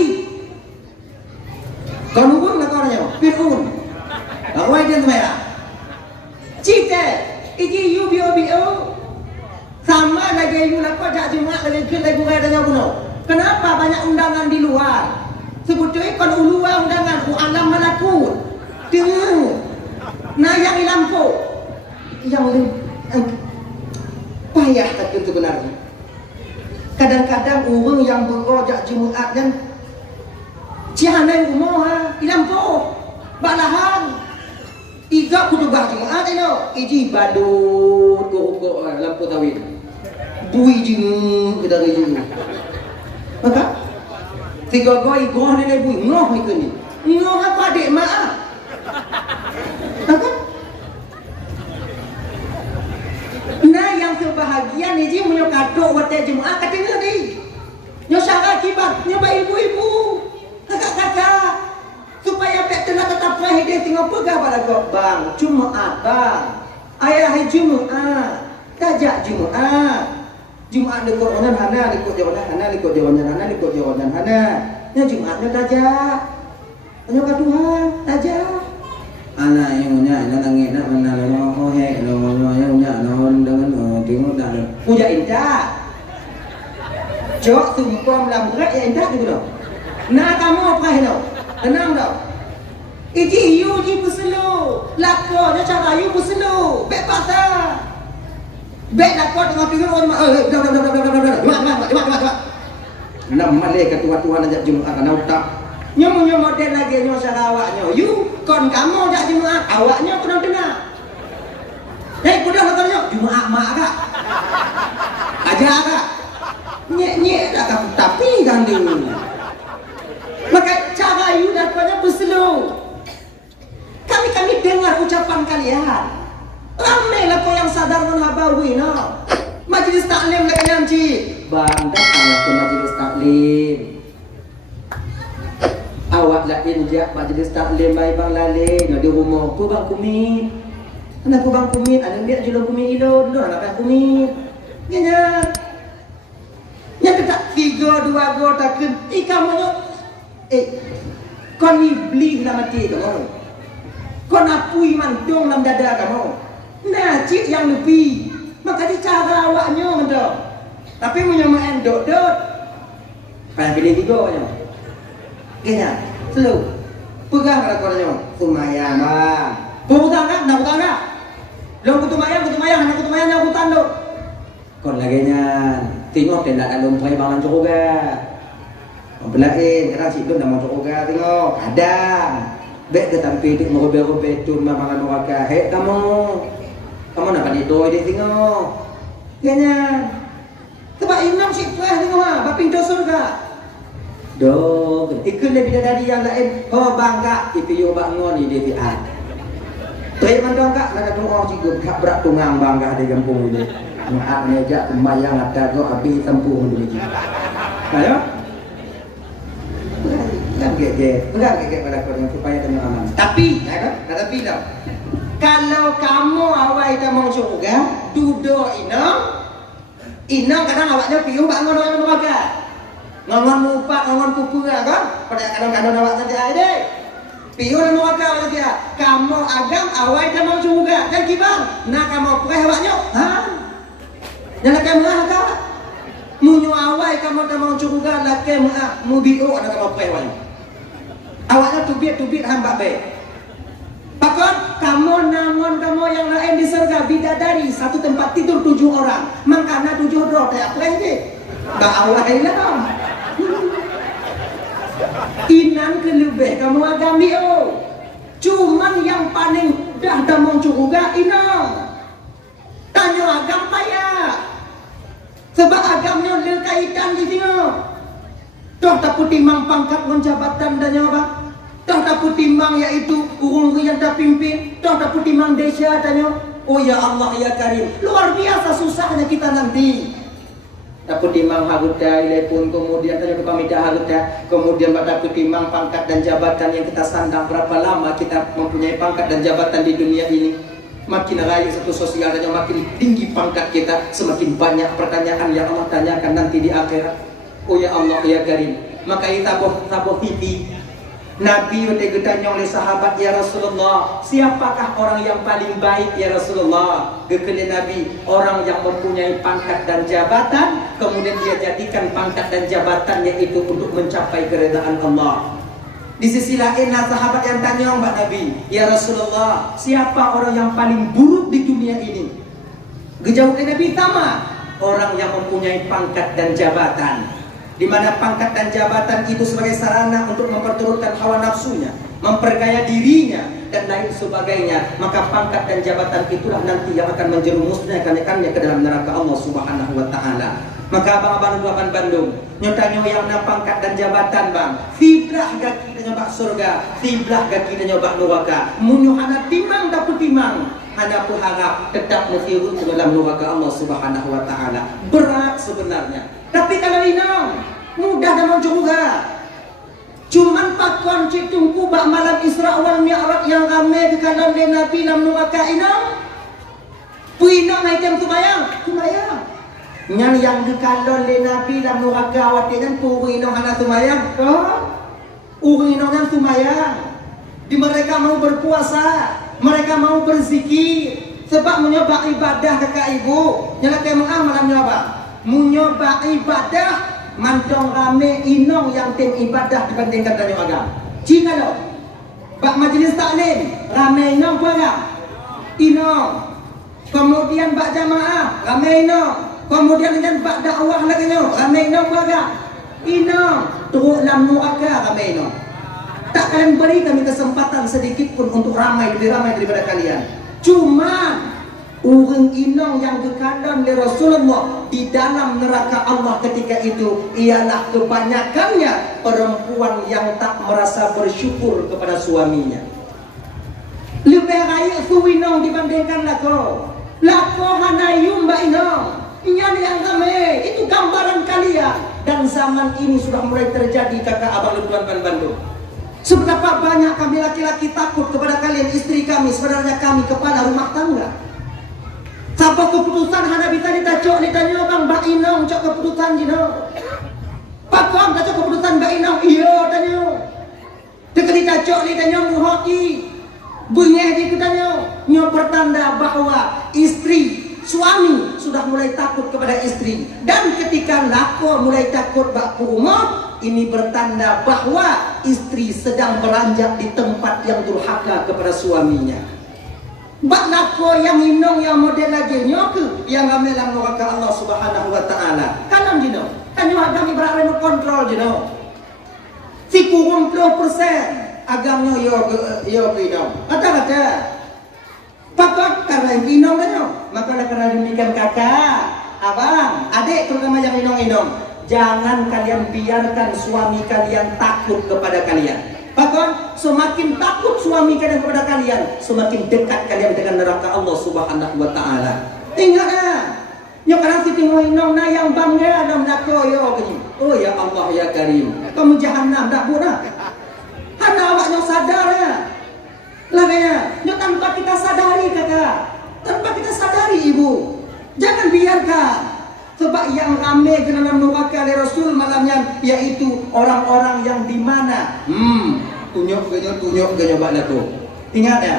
konurun lah kornya, pirun. Awai dia semaya. Cite, iki you bio sama lagi you lakon jak Jumat lagi kin lagi bukan ada puno. Kenapa banyak undangan di luar? Sebetulnya kon ulua undangan alam malakut. Dengar. Nah yang lampu. Yang payah takut sebenarnya. Kadang-kadang orang yang berojak Jumaat dan cihanai umur ilampu balahan iga kutubah Jumaat itu iji badut gogok lampu tawin bui jing kita jing maka tiga goi goh ni bui ngoh ikuni ngoh apa dek mak maka nah yang sebahagia ni ji munyo kado wate Jumaat katanya ni nyo syara kibar nyo ba ibu-ibu kakak-kakak supaya pek telah tetap dia tinggal pegang pada kau bang Jumaat bang ayah hari Jumaat tajak Jumaat likut orang hana likut jawanan hana nya Jumaatnya tajak nyo ka Tuhan tajak anak yang anak nangis nak mana lo he lo yang non dengan tengok dah puja indah jok tumpam lam gerak ya indah tu dah nah kamu apa he lo tenang dah iji you ji puselo lako dia cara you puselo bek pasal bek lako dengan pinggir orang dah nam malaikat Tuhan ajak Jumaat ana utak nyomo model lagi nyomo sarawaknya you kon kamu jak Jumaat awaknya pernah dengar kuda katanya Jumaat mak kak aja kak nyek dah tapi ganding maka cara you dapatnya berselu kami dengar ucapan kalian ramai lah kau yang sadar menhabawi no majlis taklim lagi nanti bang datang ke majlis taklim awak lah injak majlis taklim baik bang lale nak di rumah ku bang kumit anak ku bang kumit ada dia jual kumit ilo dulu anak bang kumit nya tetap 3 2 go takkan kamu kau ni beli nak mati kamu kau nak pui mandong dalam dada kamu nah cik yang lebih maka di cara awaknya mendok tapi punya main dot pengen pilih 3 nya kena selalu pegang pada kornya sumayang bang hutang nak lo kutumayang anak kutumayang nak hutang lo kon lagi nya tengok tenda dalam pai bangan juga belain kadang si belum nama juga tengok ada bek ketampi dik merobek-robek tu makan meraka hei kamu nak di doi dia tengok kena sebab imam si tuah tengok bapin dosa surga dong, ikut lebih dari yang lain. Oh bangga, ipiyo bangun ni dia tiat. Tapi mandong kak, nak doa juga kak berat tungang bangga di kampung ini. Maaf meja kemayang ada go habis tempung dulu. Ayo. Enggak pada korang supaya kena aman. Tapi, ada tapi dah. Kalau kamu awal kita mau surga, duduk inang kadang awaknya piyu bangun orang neraka. Ngongon mupak, ngongon kuku kan? Pada kadang-kadang awak nanti ada. Piyu dan neraka awak dia. Kamu agam awal kita mau surga, kan kibang? Nak kamu perih awaknya? Ha? Jangan kamu lah kak. Munyo awai kamu dah mau cukup laki mu biu ada kamu pewan. Awaknya tubit hamba be. Pakon kamu namun kamu yang lain di surga bidadari satu tempat tidur 7 orang. Makana 7 roh tak apa ini. Ba awai lah. Inan kelebih kamu agami cuman yang paling dah mau cukup inang. Tanya agam payah. Sebab agamnya ada kaitan di sini. Dah tak timang pangkat dengan jabatan dan apa? Dah tak timang iaitu urung yang dah pimpin. Dah tak timang desa dan oh ya Allah ya Karim. Luar biasa susahnya kita nanti. Tak timang haruda pun kemudian tanya pamida haruda. Kemudian pada timang pangkat dan jabatan yang kita sandang berapa lama kita mempunyai pangkat dan jabatan di dunia ini. Makin raya satu sosial dan makin tinggi pangkat kita, semakin banyak pertanyaan yang Allah tanyakan nanti di akhirat. Oh ya Allah ya Karim. Maka kita taboh hiti. Nabi udah ditanya oleh sahabat, ya Rasulullah, siapakah orang yang paling baik ya Rasulullah? Gekele Nabi, orang yang mempunyai pangkat dan jabatan, kemudian dia jadikan pangkat dan jabatannya itu untuk mencapai keridhaan Allah. Di sisi lain sahabat yang tanya Mbak Nabi, ya Rasulullah, siapa orang yang paling buruk di dunia ini? Jawabnya Nabi sama, orang yang mempunyai pangkat dan jabatan. Di mana pangkat dan jabatan itu sebagai sarana untuk memperturutkan hawa nafsunya, memperkaya dirinya dan lain sebagainya. Maka pangkat dan jabatan itulah nanti yang akan menjerumusnya ke dalam neraka Allah Subhanahu wa taala. Maka abang-abang Luapan Bandung, nyotanya yang nak pangkat dan jabatan bang, fiblah gaki dan nyobak surga, fiblah gaki dan nyobak neraka. Munyo hana timang dapur timang, hana pun harap tetap menghirup ke dalam neraka Allah Subhanahu wa taala. Berat sebenarnya. Tapi kalau inang mudah dan juga. Cuman pakon cik tungku bak malam Isra wal Mi'raj yang ramai ke kalam dia Nabi dalam neraka inang. Puinang item tu bayang. Yang dikalon le Nabi dalam neraka awatinan puri inong hana sumayang. Uri inong yang sumayang. Di mereka mau berpuasa, mereka mau berzikir sebab menyoba ibadah kakak ibu. Nyala kayak malam nyoba. Menyoba ibadah mantong rame inong yang tim ibadah dibandingkan dengan agama. Jika lo bak majlis taklim rame inong apa? Inong. Kemudian bak jamaah rame inong. Kemudian dengan bak dakwah lagi nyo, ramai inong baga. Inong, turut dalam neraka ramai inong. Tak kalian beri kami kesempatan sedikit pun untuk lebih ramai daripada kalian. Cuma orang inong yang dikandang oleh Rasulullah di dalam neraka Allah ketika itu ialah kebanyakannya perempuan yang tak merasa bersyukur kepada suaminya. Lebih raya suwinong dibandingkan lako. Lako hanayum mbak inong. Ini yang kami, itu gambaran kalian. Dan zaman ini sudah mulai terjadi kakak abang Luapan Bandung. Seberapa banyak kami laki-laki takut kepada kalian istri kami, sebenarnya kami kepala rumah tangga. Sampai keputusan hana bisa ditacok, ditanya bang Mbak Inong cok keputusan jino. Pak Kong tacok keputusan Mbak Inong, iya tanya. Dekat ditacok, ditanya muhoki. Bunyi ditanya, nyo pertanda bahwa istri suami sudah mulai takut kepada istri. Dan ketika lako mulai takut bak rumah, ini bertanda bahwa istri sedang beranjak di tempat yang durhaka kepada suaminya. Bak lako yang inong yang model lagi nyoke yang gamelang neraka Allah Subhanahu wa taala. Kalam jino, kanyo agami berada kontrol jino. Si kurang 20% agamnya yo inong. Kata-kata Pakot karena inong kan maka karena demikian kakak, abang, adik terutama yang inong-inong, jangan kalian biarkan suami kalian takut kepada kalian. Pakot, semakin takut suami kalian kepada kalian, semakin dekat kalian dengan neraka Allah Subhanahu wa taala. Ingatlah, yo karena si inong na yang bangga dalam neraka yo gini. Oh ya Allah ya Karim, kamu jahanam dak bunah. Hana awaknya sadar ya. Laganya, tanpa kita sadari kakak, tanpa kita sadari ibu, jangan biarkan. Sebab yang ramai ke dalam neraka oleh Rasul malamnya yaitu orang-orang yang di mana tunjuk bak laku. Ingat ya,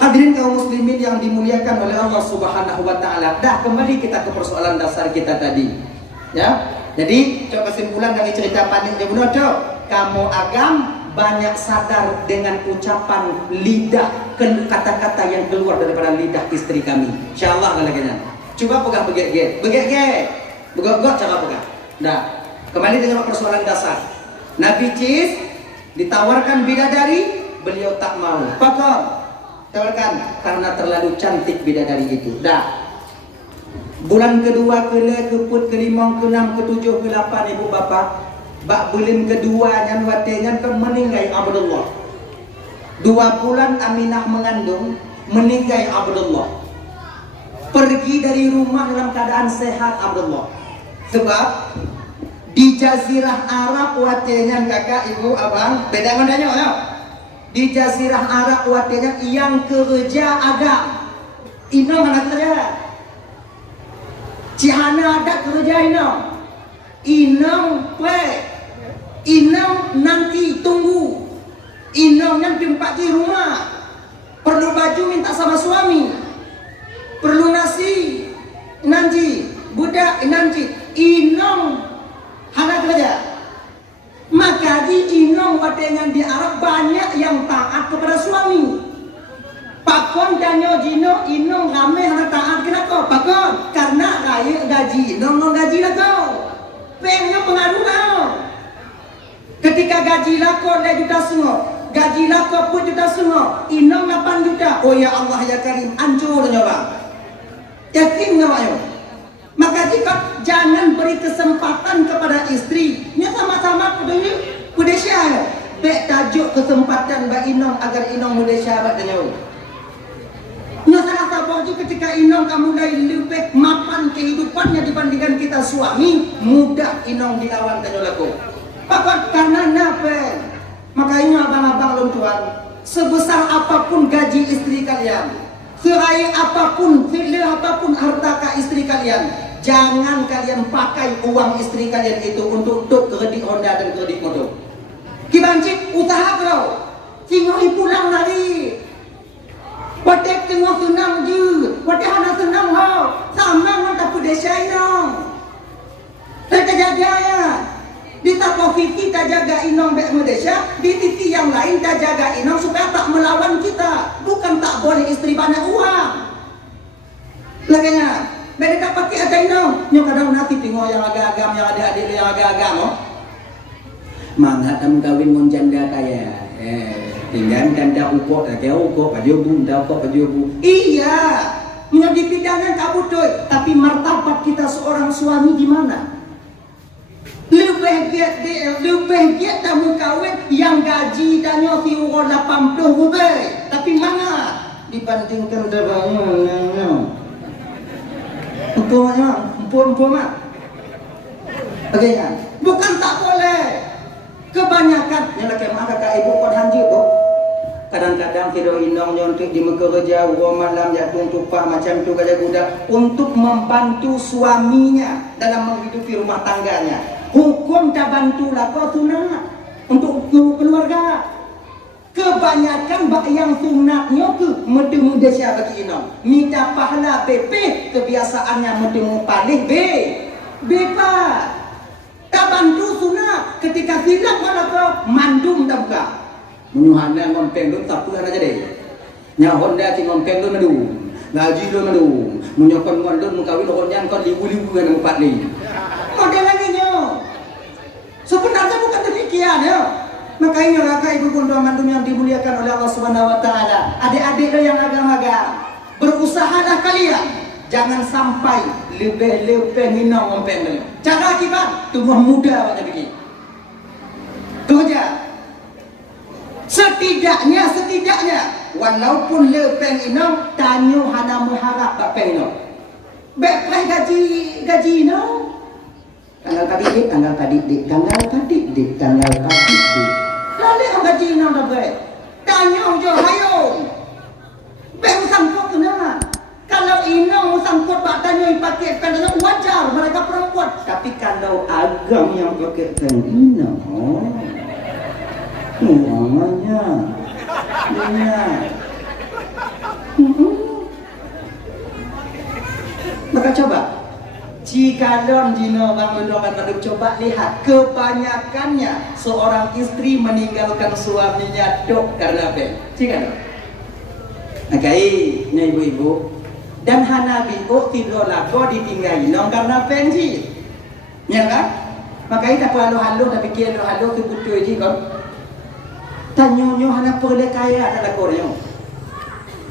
hadirin kaum muslimin yang dimuliakan oleh Allah Subhanahu wa taala. Dah kembali kita ke persoalan dasar kita tadi. Ya. Jadi coba kesimpulan dari cerita Panik Jebunoto, kamu agam banyak sadar dengan ucapan lidah, kata-kata yang keluar daripada lidah istri kami. Insyaallah lagi-lagi. Coba pegang begek, begok cara pegang. Nah, kembali dengan persoalan dasar. Nabi Cis ditawarkan bidadari, beliau tak mau. Pokok tawarkan karena terlalu cantik bidadari itu. Dah. Bulan kedua, ke-4, ke-5, ke-6, ke-7, ke-8 ibu bapa, bak bulan kedua yang watenya ke meninggal Abdullah. 2 bulan Aminah mengandung, meninggal Abdullah. Pergi dari rumah dalam keadaan sehat Abdullah. Sebab di Jazirah Arab watenya kakak ibu abang beda mananya ya. Di Jazirah Arab watenya yang kerja agak ini mana kerja? Cihana ada kerja inang nanti tunggu, inang yang tempat di rumah, perlu baju minta sama suami, perlu nasi nanti, budak nanti, inang hana kerja. Maka di inang wadengan di Arab banyak yang taat kepada suami. Pakon danyo jino inong rame hana taat kenapa? Pakon karena raya gaji inong non gaji lah kau. Pengen pengaruh kau. Ketika gaji lah kau 2 juta semua, gaji lah kau pun juta semua, inong 8 juta. Oh ya Allah ya Karim, hancur nyoba. Yakin nggak ayo? Maka jika jangan beri kesempatan kepada istri, nya sama-sama kudesya. Bek tajuk kesempatan bagi inong agar inong mudesya batanya. Nggak salah sabar juga ketika inong kamu mulai lebih mapan kehidupannya dibandingkan kita suami, mudah inong dilawan tenolaku. Pakot karena nape? Makanya abang-abang lom tuan, sebesar apapun gaji istri kalian, seraya apapun, file apapun harta ke istri kalian, jangan kalian pakai uang istri kalian itu untuk kredit Honda dan kredit motor. Kibancik usaha kau, singoi pulang dari. Wadah tengok senang je, wadah hana senang hau, sama dengan tak pedesai nong. Saya jaga ya, di tapo Fifi tak jaga inong bek Malaysia, di TV yang lain tak jaga inong supaya tak melawan kita. Bukan tak boleh istri banyak uang. Laganya, beda tak pakai ada inong. Nyo kadang nanti tengok yang agak-agam, yang adik-adik yang agak-agam, oh. Mangga tam kawin mon janda kaya. Tinggal janda ukok dah ukok pada bu, dah ukok pada bu. Iya, menjadi pidangan kamu doy. Tapi martabat kita seorang suami di mana? Lebih giat kamu kawin yang gaji danyo si urang 80 rupiah. Tapi mana dibandingkan dengan empuk mak. Oke kan? Bukan tak boleh. Kebanyakan yang laki mak kakak ibu kon hanji tu. Kadang-kadang tidur inong nyontik di mekerja malam jatuh tumpah macam tu gaya budak untuk membantu suaminya dalam menghidupi rumah tangganya. Hukum tak bantulah kau sunat untuk keluarga. Kebanyakan yang sunatnya ke muda siapa bagi inong minta pahala BP, kebiasaannya muda paling B pak. Tak bantu sunat ketika silap mana kau mandum tak buka. Menyuhana ngompeng dulu tak pulang aja deh. Nya Honda si ngompeng dulu madu, gaji dulu madu, menyokon mondon mengkawin Honda kau libu-libu kan 4 li. Model lagi nyo. Sebenarnya bukan demikian ya. Makanya kakak ibu bunda mandum yang dimuliakan oleh Allah Subhanahu Wa Taala. Adik-adik yang agama-agama, berusahalah kalian. Jangan sampai lebih minum ngompeng dulu. Cara akibat tubuh muda macam begini. Tu aja. Setidaknya walaupun lepeng inong tanyo hana mengharap bapeng inong. Beplah gaji inong. Tanggal kadik dik. Lalu ang gaji inong dah ber. Tanyo jo hayong. Beng sangkut kena. Kalau inong sangkut pak tanyo ipakai kadang wajar mereka perempuan. Tapi kalau agam yang pakai inong. Namanya maka coba Jika dino bang mendorong coba lihat kebanyakannya seorang istri meninggalkan suaminya dok karena apa? Jika dong. Oke, ini ibu-ibu dan hanabi tidur lagu ditinggali nong karena penji, ya kan? Makanya tak perlu halu tapi kira halu tu betul je kan? Tanyonyo hana perlu kaya ada koryo.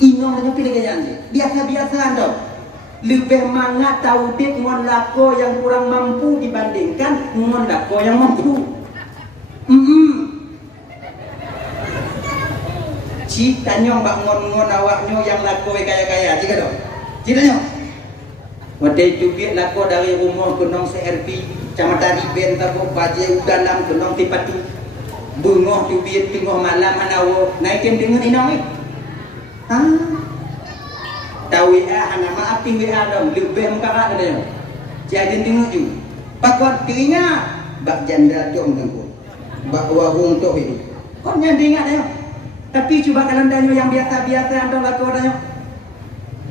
Inong tanya pilih kaya je. Biasa-biasa dong. Lebih mangat tahu dit ngon lako yang kurang mampu dibandingkan ngon lako yang mampu. Cik tanya mbak ngon awaknya yang lako kaya-kaya, jika dong. Cik tanya. Wadai cubit lako dari rumah kenong CRP, camatari ben tabuk baje udalam kenong tipati. Bungoh cubit tengah malam anawo naikin dengan inong ni. Tahu WA hana maaf ting WA dong lebih muka ada yang jadi tengok tu pakot tinya bak janda tu mengko bak wahung tu itu kau nyandi ingat ya tapi coba kalian danyo yang biasa-biasa andong laku danyo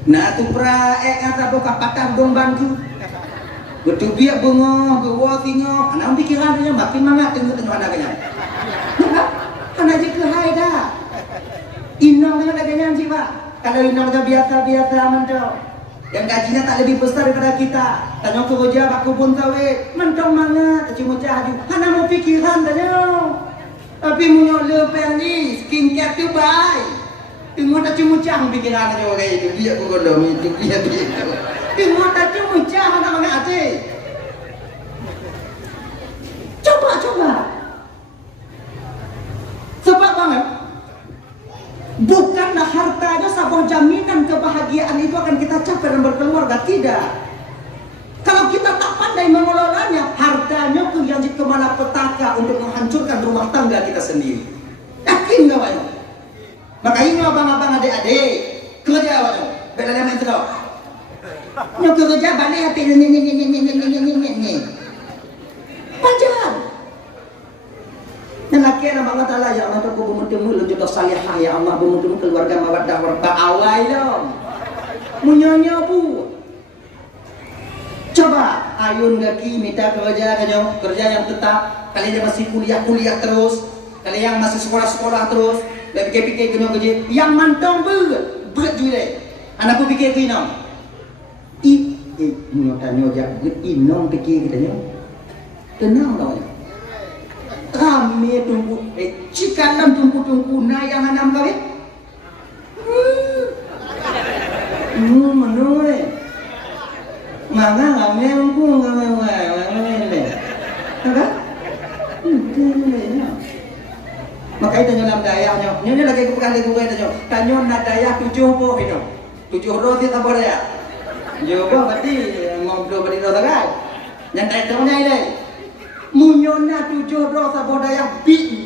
nah tu pra kata boka patang dong bantu betul biak bungo gewa tingo anak pikiran dia makin mangat tengok anak kanya anak je ke hai dah inong dengan agaknya jiwa. Kalau inongnya biasa-biasa mentong yang gajinya tak lebih besar daripada kita tanya kerja aku pun tahu mentong mana cuma cahaju hana mau pikiran tanya tapi munyo lepel ni skincare tu baik tengok tak cuma cah pikiran tanya kayak itu dia aku kodom itu dia tengok tak cuma cah hana mana ate coba sebab banget bukanlah hartanya sebuah jaminan kebahagiaan itu akan kita capai dan berkeluarga, tidak. Kalau kita tak pandai mengelolanya, hartanya itu yang kemana petaka untuk menghancurkan rumah tangga kita sendiri. Yakin gak banyak? Maka ini abang-abang adik-adik kerja banyak. Beda dengan itu dong. Nyok kerja balik hati ini. Pajar. Yang laki nama Allah Ta'ala ya Allah aku bertemu lu jodoh salihah ya Allah bertemu keluarga mawaddah warahmah awal dong munyonya bu coba ayun gaki minta kerja yang tetap kalian yang masih kuliah terus kalian yang masih sekolah terus dan pikir-pikir kena kerja yang mantong berat juga anakku pikir kena tanya berat inong pikir kita tenang tau kami tunggu jika dalam tunggu na yang hanam kami menurut mana kami tunggu makanya tanya dalam dayanya ini lagi bukan lagi gue tanya na daya 7 po itu 7 roti tak boleh ya jawab berarti ngobrol berarti dosa kan yang tanya ini munyona 7 dosa bodaya bit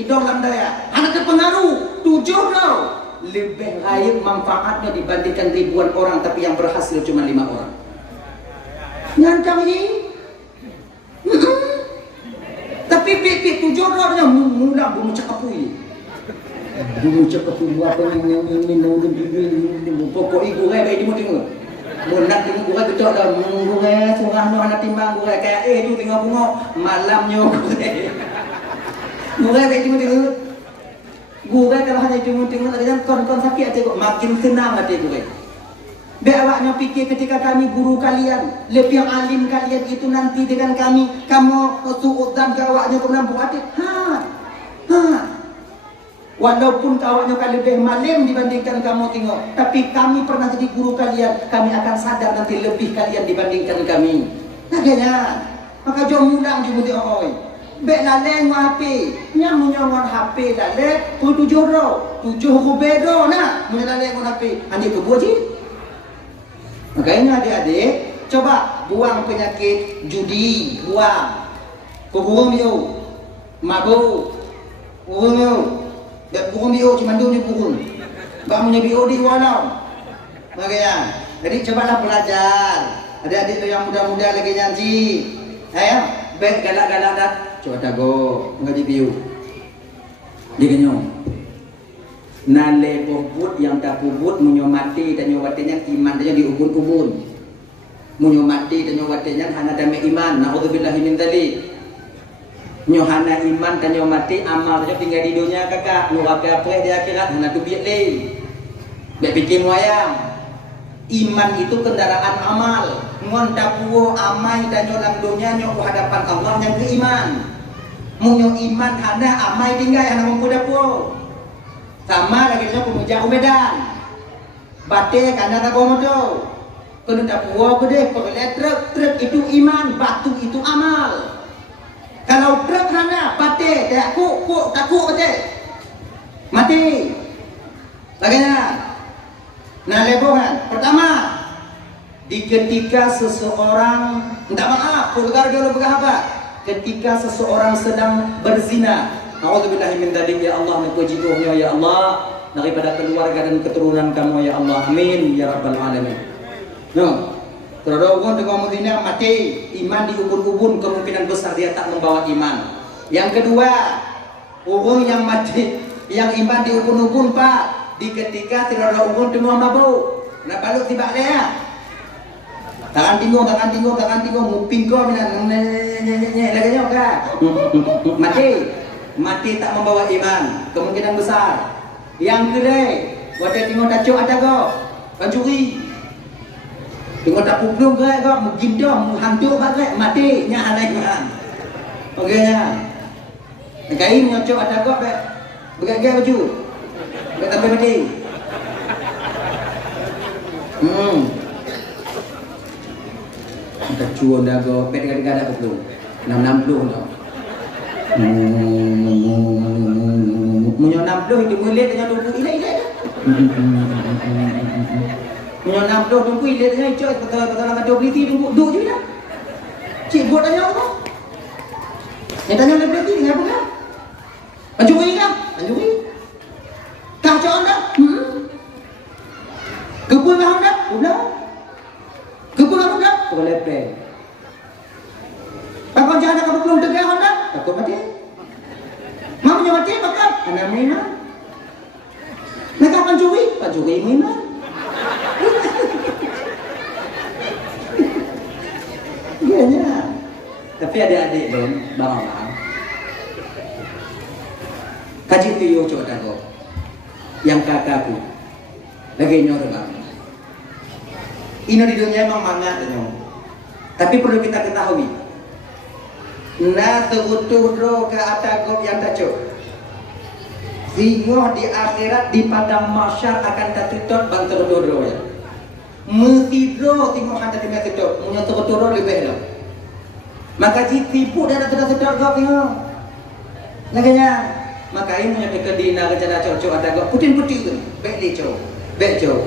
idong dalam daya anak terpengaruh 7 dosa lebih baik manfaatnya dibandingkan ribuan orang tapi yang berhasil cuma 5 orang nyancang ini tapi bit 7 dosa mula bumi cakapui bumi cakapui apa ini pokok ibu baik di muting Munak tengok gua betul dah gua surah no anak timbang gua kayak tu tengok bunga malamnya gua kayak tengok gua kalau hanya tengok lagi kan kon sakit aja kok makin senang hati gua. Be awaknya pikir ketika kami guru kalian lebih alim kalian itu nanti dengan kami kamu suudzan ke awaknya kemudian buat walaupun kawannya kali lebih malim dibandingkan kamu tengok tapi kami pernah jadi guru kalian kami akan sadar nanti lebih kalian dibandingkan kami naganya maka jom mulang di muti oi bek laleng HP nyam nyongon HP laleng 7 bedo nah laleng HP andi kebuat je makanya adik-adik coba buang penyakit judi buang kuhurung yo mabuk kuhurung yo dak burung bio cuma dulu burung. Bak punya bio di walau. Makanya, jadi cobalah belajar. Adik-adik yang muda-muda lagi nyanyi. Ayo, baik galak-galak dah. Coba dago ngaji bio. Dia kenyong. Nale puput yang tak puput menyo mati dan nyowatinya iman dia di ubun-ubun. Munyo mati dan nyo watenya hana dame iman. Naudzubillahi min dzalik. Nyo hana iman dan nyo mati amal nyo tinggal di dunia kakak. Nu apa di akhirat hana tu biak le. Biak bikin wayang. Iman itu kendaraan amal. Ngon dapuo amai dan nyo lang dunia nyo ku hadapan Allah yang beriman. Munyo iman hana amai tinggal hana mampu dapuo. Sama lagi nyo pemuja Medan. Bate karena tak komodo. Kena tak buah gede, perlet truk itu iman, batu itu amal. Kalau truk hana, bate, tak kuk, bate, mati. Laganya, nah lebohan. Pertama, di ketika seseorang, tidak maaf, pulgar dia apa? Ketika seseorang sedang berzina. A'udzubillahi min dzalik ya Allah, nakujibuhnya ya Allah, daripada keluarga dan keturunan kamu ya Allah. Amin ya rabbal alamin. No, terus dengan mudina mati, iman diubun-ubun, kemungkinan besar dia tak membawa iman. Yang kedua, ubun yang mati, yang iman diubun-ubun pak, di ketika tidak ada ubun semua mabuk, nak balik tiba dia. Tangan tinggung, nguping kau bilang lagi kan? Mati tak membawa iman, kemungkinan besar. Yang kedua, wadah tinggung tacuk ada kau, pencuri. Tengok tak publung ke kau, mungkin dah, hantu ke, mati, nya ada iman. Okey ya. Kain nyocok ada kau, bergaya baju, bergaya mati. Kita cuan dah kau, pet kadang-kadang publung, 60 tau. Munyo 60 itu mulut dengan lugu ilai-ilai dah. Munyo 60 tunggu ilai dengan coy kata nak ada beli tunggu duk je dah. Cik buat tanya apa? Yang tanya lebih lagi dengan apa kan? Anjuri kan? Anjuri. Kacau anda? Kebun lah anda? Udah. Kebun lah anda? Kau lepeh. Apa jangan kamu belum tegak anda? Takut mati. Mamanya mati bakal anak mina. Nak pancuri mina. Gimana? Tapi adik-adik belum bang. Kaji tuyo coba kau. Yang kakakku lagi nyor bang. Ini di dunia memang mangat nyor. Tapi perlu kita ketahui. Na terutuh ke atas gop yang tacuk. Zingoh di akhirat di padang mahsyar akan tertutup bang terutuh ya. Mesti tengok handa di mati tu, punya terutuh lebih dah. Maka tipu dah tertutup gop tengok. Laganya, maka ini punya kedina rencana cocok ada gop putin-putin tu, bejo.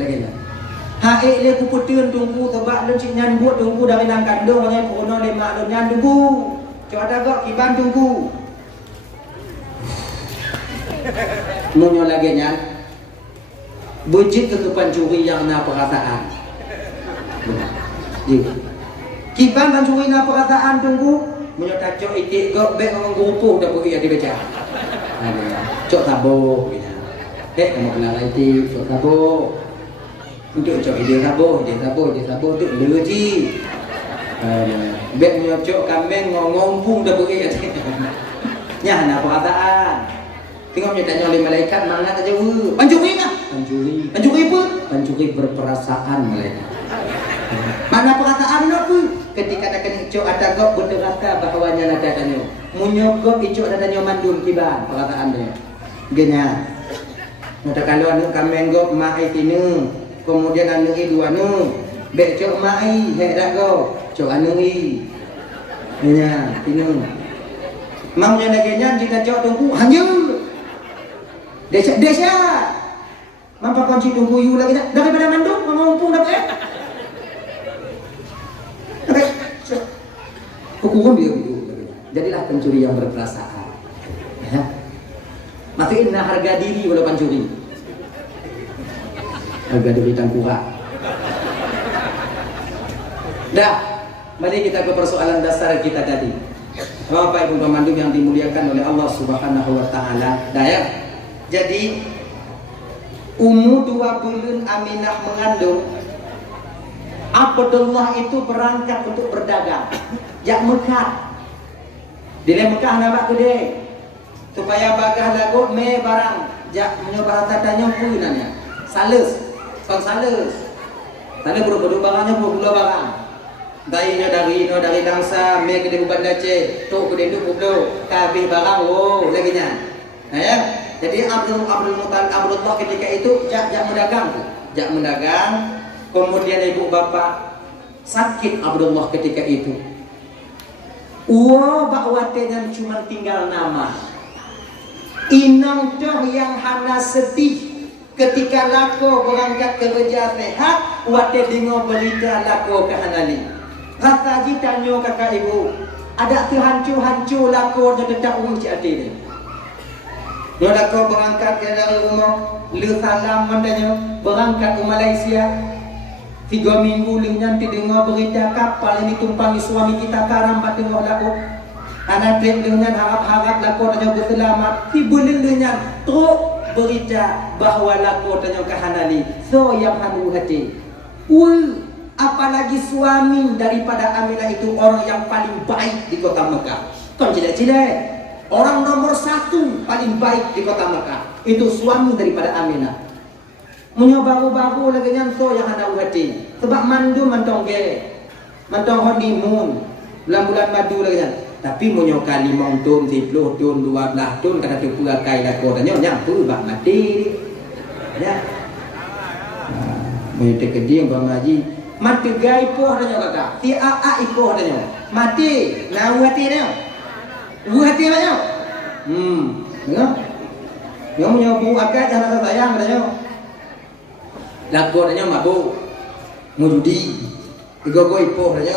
Laganya. Hae le ku putun tunggu tebak dan cik nyan buat tunggu dari nang kandung banyak kono le mak dan nyan tunggu. Cok ada gak kiban tunggu. Munyo lagi nyan. Bujit ke pancuri yang na perasaan. Kiban pancuri na perasaan tunggu. Munyo tacok itik gak bek ngomong gupuh dah pergi ada baca. Cok taboh. Kamu kenal itik cok taboh. Untuk cok ide sabo tu leji. Bet nyocok kambing ngompung dah pergi aja. Nya hana perkataan. Tengok dia tanya oleh malaikat mana tak jauh. Pancuri kah? Pancuri apa? Pancuri berperasaan malaikat. Mana perkataan nak pun? Ketika nak kena cok ada gop berderata bahawanya ada tanya. Munyogop icok ada tanya mandum kiban perkataan dia. Genya. Nada kalau anu kambing gop mai tinu. Kemudian anu i dua nu bek cok mai hek dak go cok anu i nya tinu mamnya nagenya kita cok tunggu hanyu desa mampa kunci tunggu yu lagi daripada mandung mengumpung dak hukum dia gitu jadilah pencuri yang berperasaan ya matiin harga diri walau pencuri harga diri tangkuha. Dah, mari kita ke persoalan dasar kita tadi. Bapak Ibu pemandu yang dimuliakan oleh Allah Subhanahu wa taala. Dah ya. Jadi umur 2 bulan Aminah mengandung. Abdullah itu berangkat untuk berdagang. Jak Mekah. Di Mekah nak gede. Supaya bagah lagu me barang. Jak menyoba tanya pun nanya. Sales. Kang sales. Sana buru-buru barangnya buru barang. Dari dangsa me gede bukan dace. Tok gede tu buru kabeh barang oh lagi nya. Ya. Jadi Abdullah ketika itu jak mendagang. Jak mendagang. Kemudian ibu bapak sakit Abdullah ketika itu. Bakwatenya cuma tinggal nama. Inang dah yang hana sedih ketika lako berangkat kerja sehat. Wate dengar berita lako ke hanali. Kata ji tanya kakak ibu, ada tu hancur lako dah dedak urus hati dia. Dia lako berangkat dari rumah, lu salam mandanya berangkat ke Malaysia. 3 minggu nanti dengar berita kapal ini tumpangi suami kita karambat dengar laku. Anak trip dengan harap-harap laku tanya berselamat. Tibulan dengan truk berita bahawa laku tanya kehanali. So yang hanu hati. Apalagi suami daripada Aminah itu orang yang paling baik di kota Mekah. Kan cilek-cilek. Orang nomor 1 paling baik di kota Mekah. Itu suami daripada Aminah. Munyo baru-baru lagi nyanto yang ada hati. Sebab mandu mantong honeymoon. Bulan-bulan madu lagi nyan. Tapi munyo kali mong tun 10 tun 12 tun kata tu purakai dah ko tanya nyampu bak mati. Ya. Munyo tekedi yang bamaji mati gai poh tanya kakak. Ti a ipoh tanya. Mati na hati tanya. Hati tanya. Dengar. Yang munyo bu akak jangan sayang tanya. Laku tanya mabuk mau judi igo ipoh tanya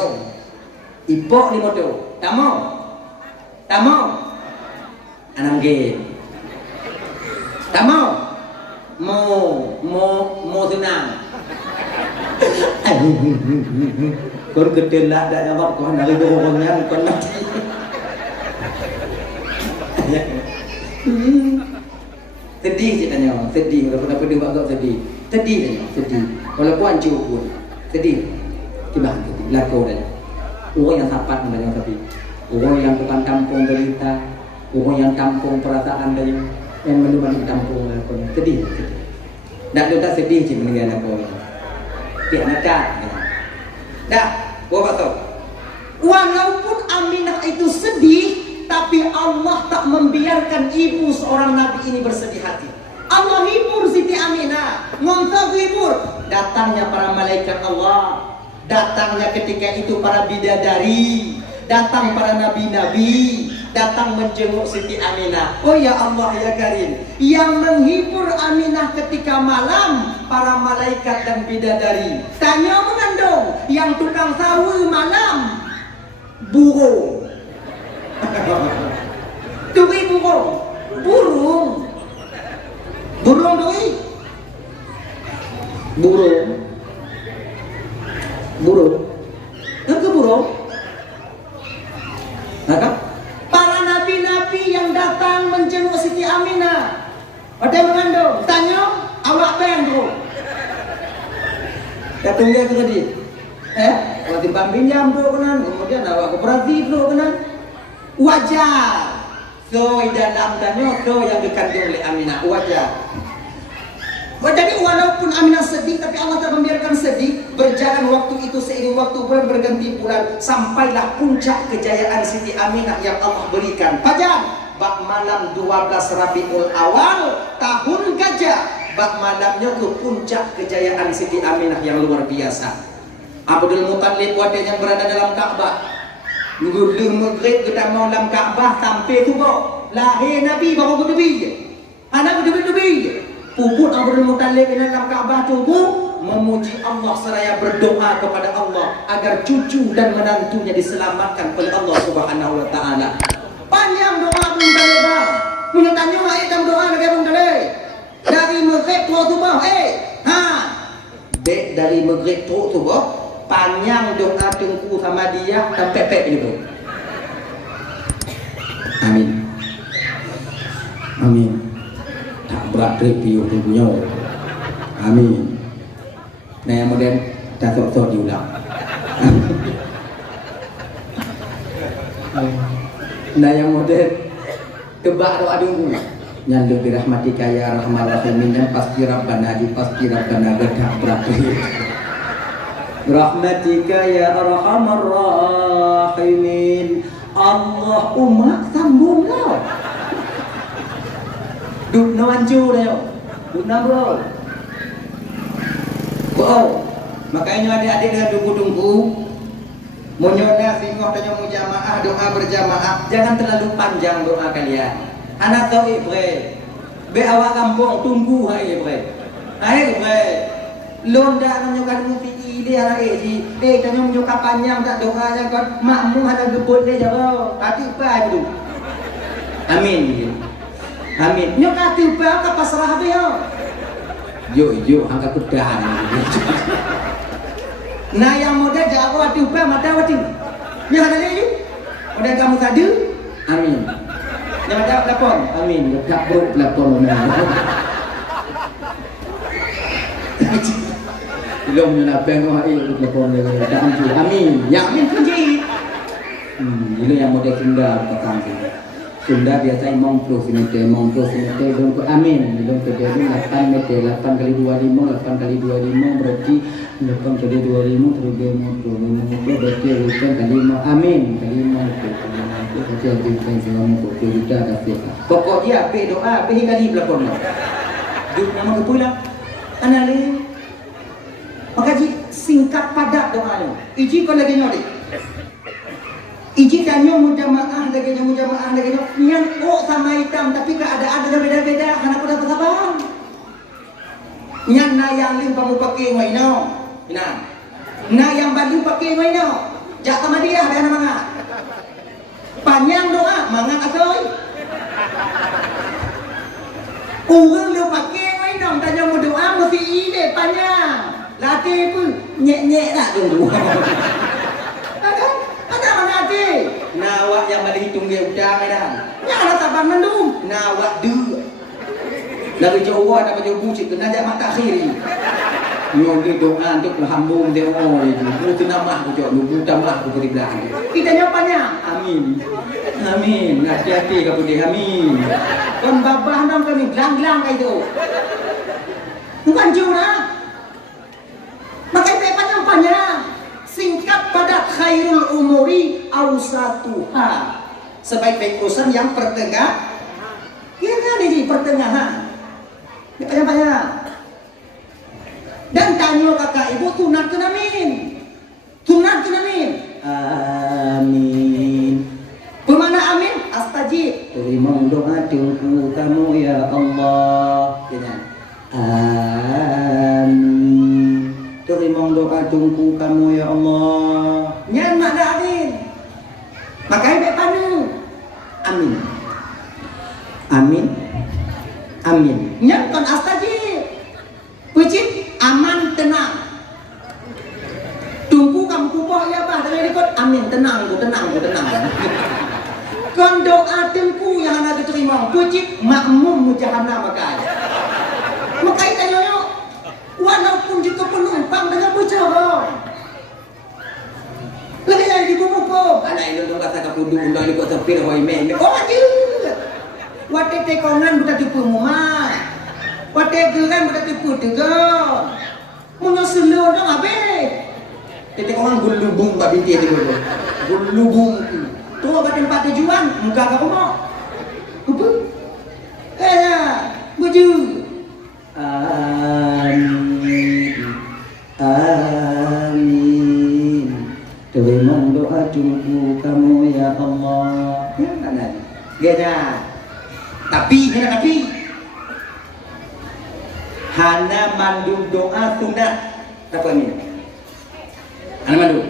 ipoh ni moto tamo anang ge tamo mau senang kon gede lah dak jawab kon dari bohongnya kon mati sedih sih tanya sedih kenapa dia agak sedih tanya sedih walaupun hancur pun sedih gimana sedih laku dan orang yang sapat menanya tapi orang yang bukan tampung berita orang yang tampung perasaan dari yang menemani tampung lakunya sedih tak sedih sih mendengar laku dia nakal dah gua tahu walaupun Aminah itu sedih tapi Allah tak membiarkan ibu seorang nabi ini bersedih hati. Allah hibur Siti Aminah, ngontok hibur. Datangnya para malaikat Allah, datangnya ketika itu para bidadari, datang para nabi-nabi, datang menjenguk Siti Aminah. Oh ya Allah ya Karim, yang menghibur Aminah ketika malam para malaikat dan bidadari. Tanya mengandung, yang tukang sawu malam burung. Dui burung dui burung yang ke burung nah, para nabi-nabi yang datang menjenguk Siti Aminah ada yang mengandung tanya awak bang bro datang dia ke tadi waktu pambinjam bro kenan kemudian awak koperasi bro kenan wajar so dalam tanya so yang dikandung oleh Aminah wajar. Jadi walaupun Aminah sedih tapi Allah tak membiarkan sedih. Berjalan waktu itu seiring waktu bulan berganti bulan sampailah puncak kejayaan Siti Aminah yang Allah berikan. Pajang bak malam 12 Rabiul Awal tahun gajah bak malamnya ke puncak kejayaan Siti Aminah yang luar biasa. Abdul Muttalib wadenya yang berada dalam Ka'bah. Gulung maghrib kita mau dalam Ka'bah sampai tu kok lahir Nabi baru berdebi anak berdebi puput Abdul Muttalib dalam Ka'bah tu memuji Allah seraya berdoa kepada Allah agar cucu dan menantunya diselamatkan oleh Allah Subhanahu wa taala. Panjang doa Abdul Muttalib. Punya tanya ayat dalam doa lagi Abdul Muttalib. Dari maghrib tu bah dari maghrib tu bah panjang doa tengku sama dia dan pepek gitu. Amin. Amin. Tak berat review tubuhnya. Amin. Nah kemudian dah sok diulang. Nah yang model tebak doa dulu. Yang lebih rahmatika ya rahman rahimin, yang pasti Rabbana gedak berakhir. Rahmatika ya arhamar rahimin. Allahumma sambung kau. Duk nawancu dia. Duk nambro. Makanya adik-adik dengan tunggu-tunggu Munyonya singoh dan mujamaah doa berjamaah. Jangan terlalu panjang doa kalian. Anak tahu ibre. Be awak kampung tunggu hai ibre. Hai ibre. Londa menyokan muti ide anak eji. Tanya menyokan panjang tak doa yang kau makmu ada gebut dia jawab. Hati apa itu? Amin. Amin. Nyok hati apa ke pasrah dia? Yo angkat kudahan. Nah yang muda jago hati upah mata wati. Yang ada lagi? Muda kamu tadi? Amin. Yang ada lapon? Amin. Tak buruk lapon. Belum menapeng wah itu lapon lagi. Tak amin. Amin. Yang amin kunci. Ini yang muda Sunda petang sini. Sunda biasa mongpro sini belum ke amin. Belum ke dia 8 meter 8 kali 25 berarti 8 kali 25 terus dia mau berarti 8 kali 5 amin kali 5 berarti ada yang selama kita ada pokok dia pe doa pe kali belakon duk nama kepulang anale maka singkat padat doanya iji kau lagi nyori iji kanyo mujamaah lagi yang sama hitam tapi keadaan ada beda-beda karena aku dapat apa yang yang lim kamu pakai waino nah yang baju pakai waino jak sama dia ada mana panjang doa mangat asoy orang lu pakai waino tanya mau doa mesti ide panjang latih pun nyek lah dulu ada mana hati nawak yang balik hitung dia udang ada yang ada taban mendung nawak dua lagi jauh ada baju bucik kena jak mata kiri nyon ke doa untuk hambung dia itu nama aku jauh lu tambah aku beri belah kita nyopanya amin hati-hati kamu dia amin kon babah dong kami gelang-gelang kayak itu bukan curang makanya pepan yang panjang singkat padat khairul umuri awsatuha sebaik-baik urusan yang pertengah ya kan ini pertengahan banyak dan tanya kakak ibu tunatkan amin amin bagaimana amin astajib terima doa tunggu kamu ya Allah amin terima doa tunggu kamu ya Allah nyan makna amin makanya baik panu amin nyan kon astajib puji aman tenang tunggu kamu kupoh ya bah dari ikut amin tenang kon doa tunggu yang ada diterima puji makmum mujahana makanya tanya yuk walaupun juga penumpang dengan berjarak lebih dari di buku anak itu dong kata kapudu undang di kota sepir hoi men aja wate tekongan buta tipu mumah wate geran buta tipu tegak munya selu dong abe tekongan gulubung tak binti itu gulubung tu apa tempat tujuan muka kamu mau apa baju amin terima doa tunggu kamu ya Allah tapi hana mandu doa sunat apa ini hana mandu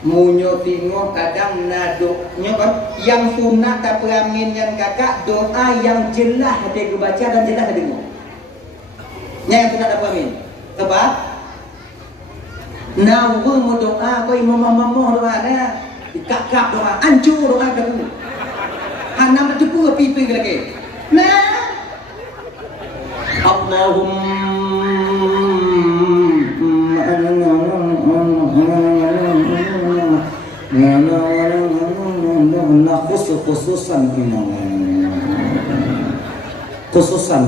munyo tingo kadang nado nyokot yang sunat tapi amin yang kakak doa yang jelas hati gue baca dan jelas hati gue yang sunat apa amin sebab nawu mau doa kau imam doa na kakak doa ancur doa kamu hanam itu pipi lagi nah Allahumma khususan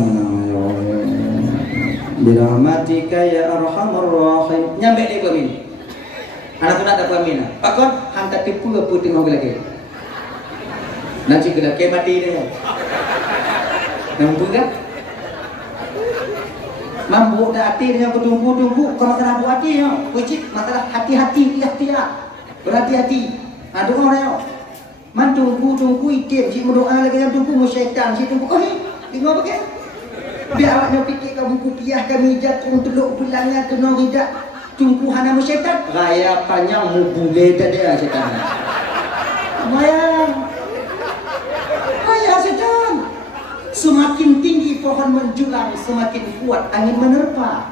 birahmatika ya arhamar rahim. Nyampe ni pamin. Anak tu nak dapat pamin. Pakon hantar tipu apa tengok lagi. Nanti kena ke mati dia. Nampu kan? Mampu dah hati dengan bertunggu-tunggu kalau masalah buat hati ya. Wajib masalah hati-hati ikhtiar. Berhati-hati. Ada orang ya. Man tunggu itim cik berdoa lagi yang tunggu syaitan cik tunggu. Oh, tengok apa? Biar awaknya fikir kamu kupiah kami jatuh teluk pulangnya kena ridak tunggu hana syaitan. Raya panjang mu boleh tak ada syaitan. Bayang. Raya syaitan. Semakin tinggi pohon menjulang, semakin kuat angin menerpa.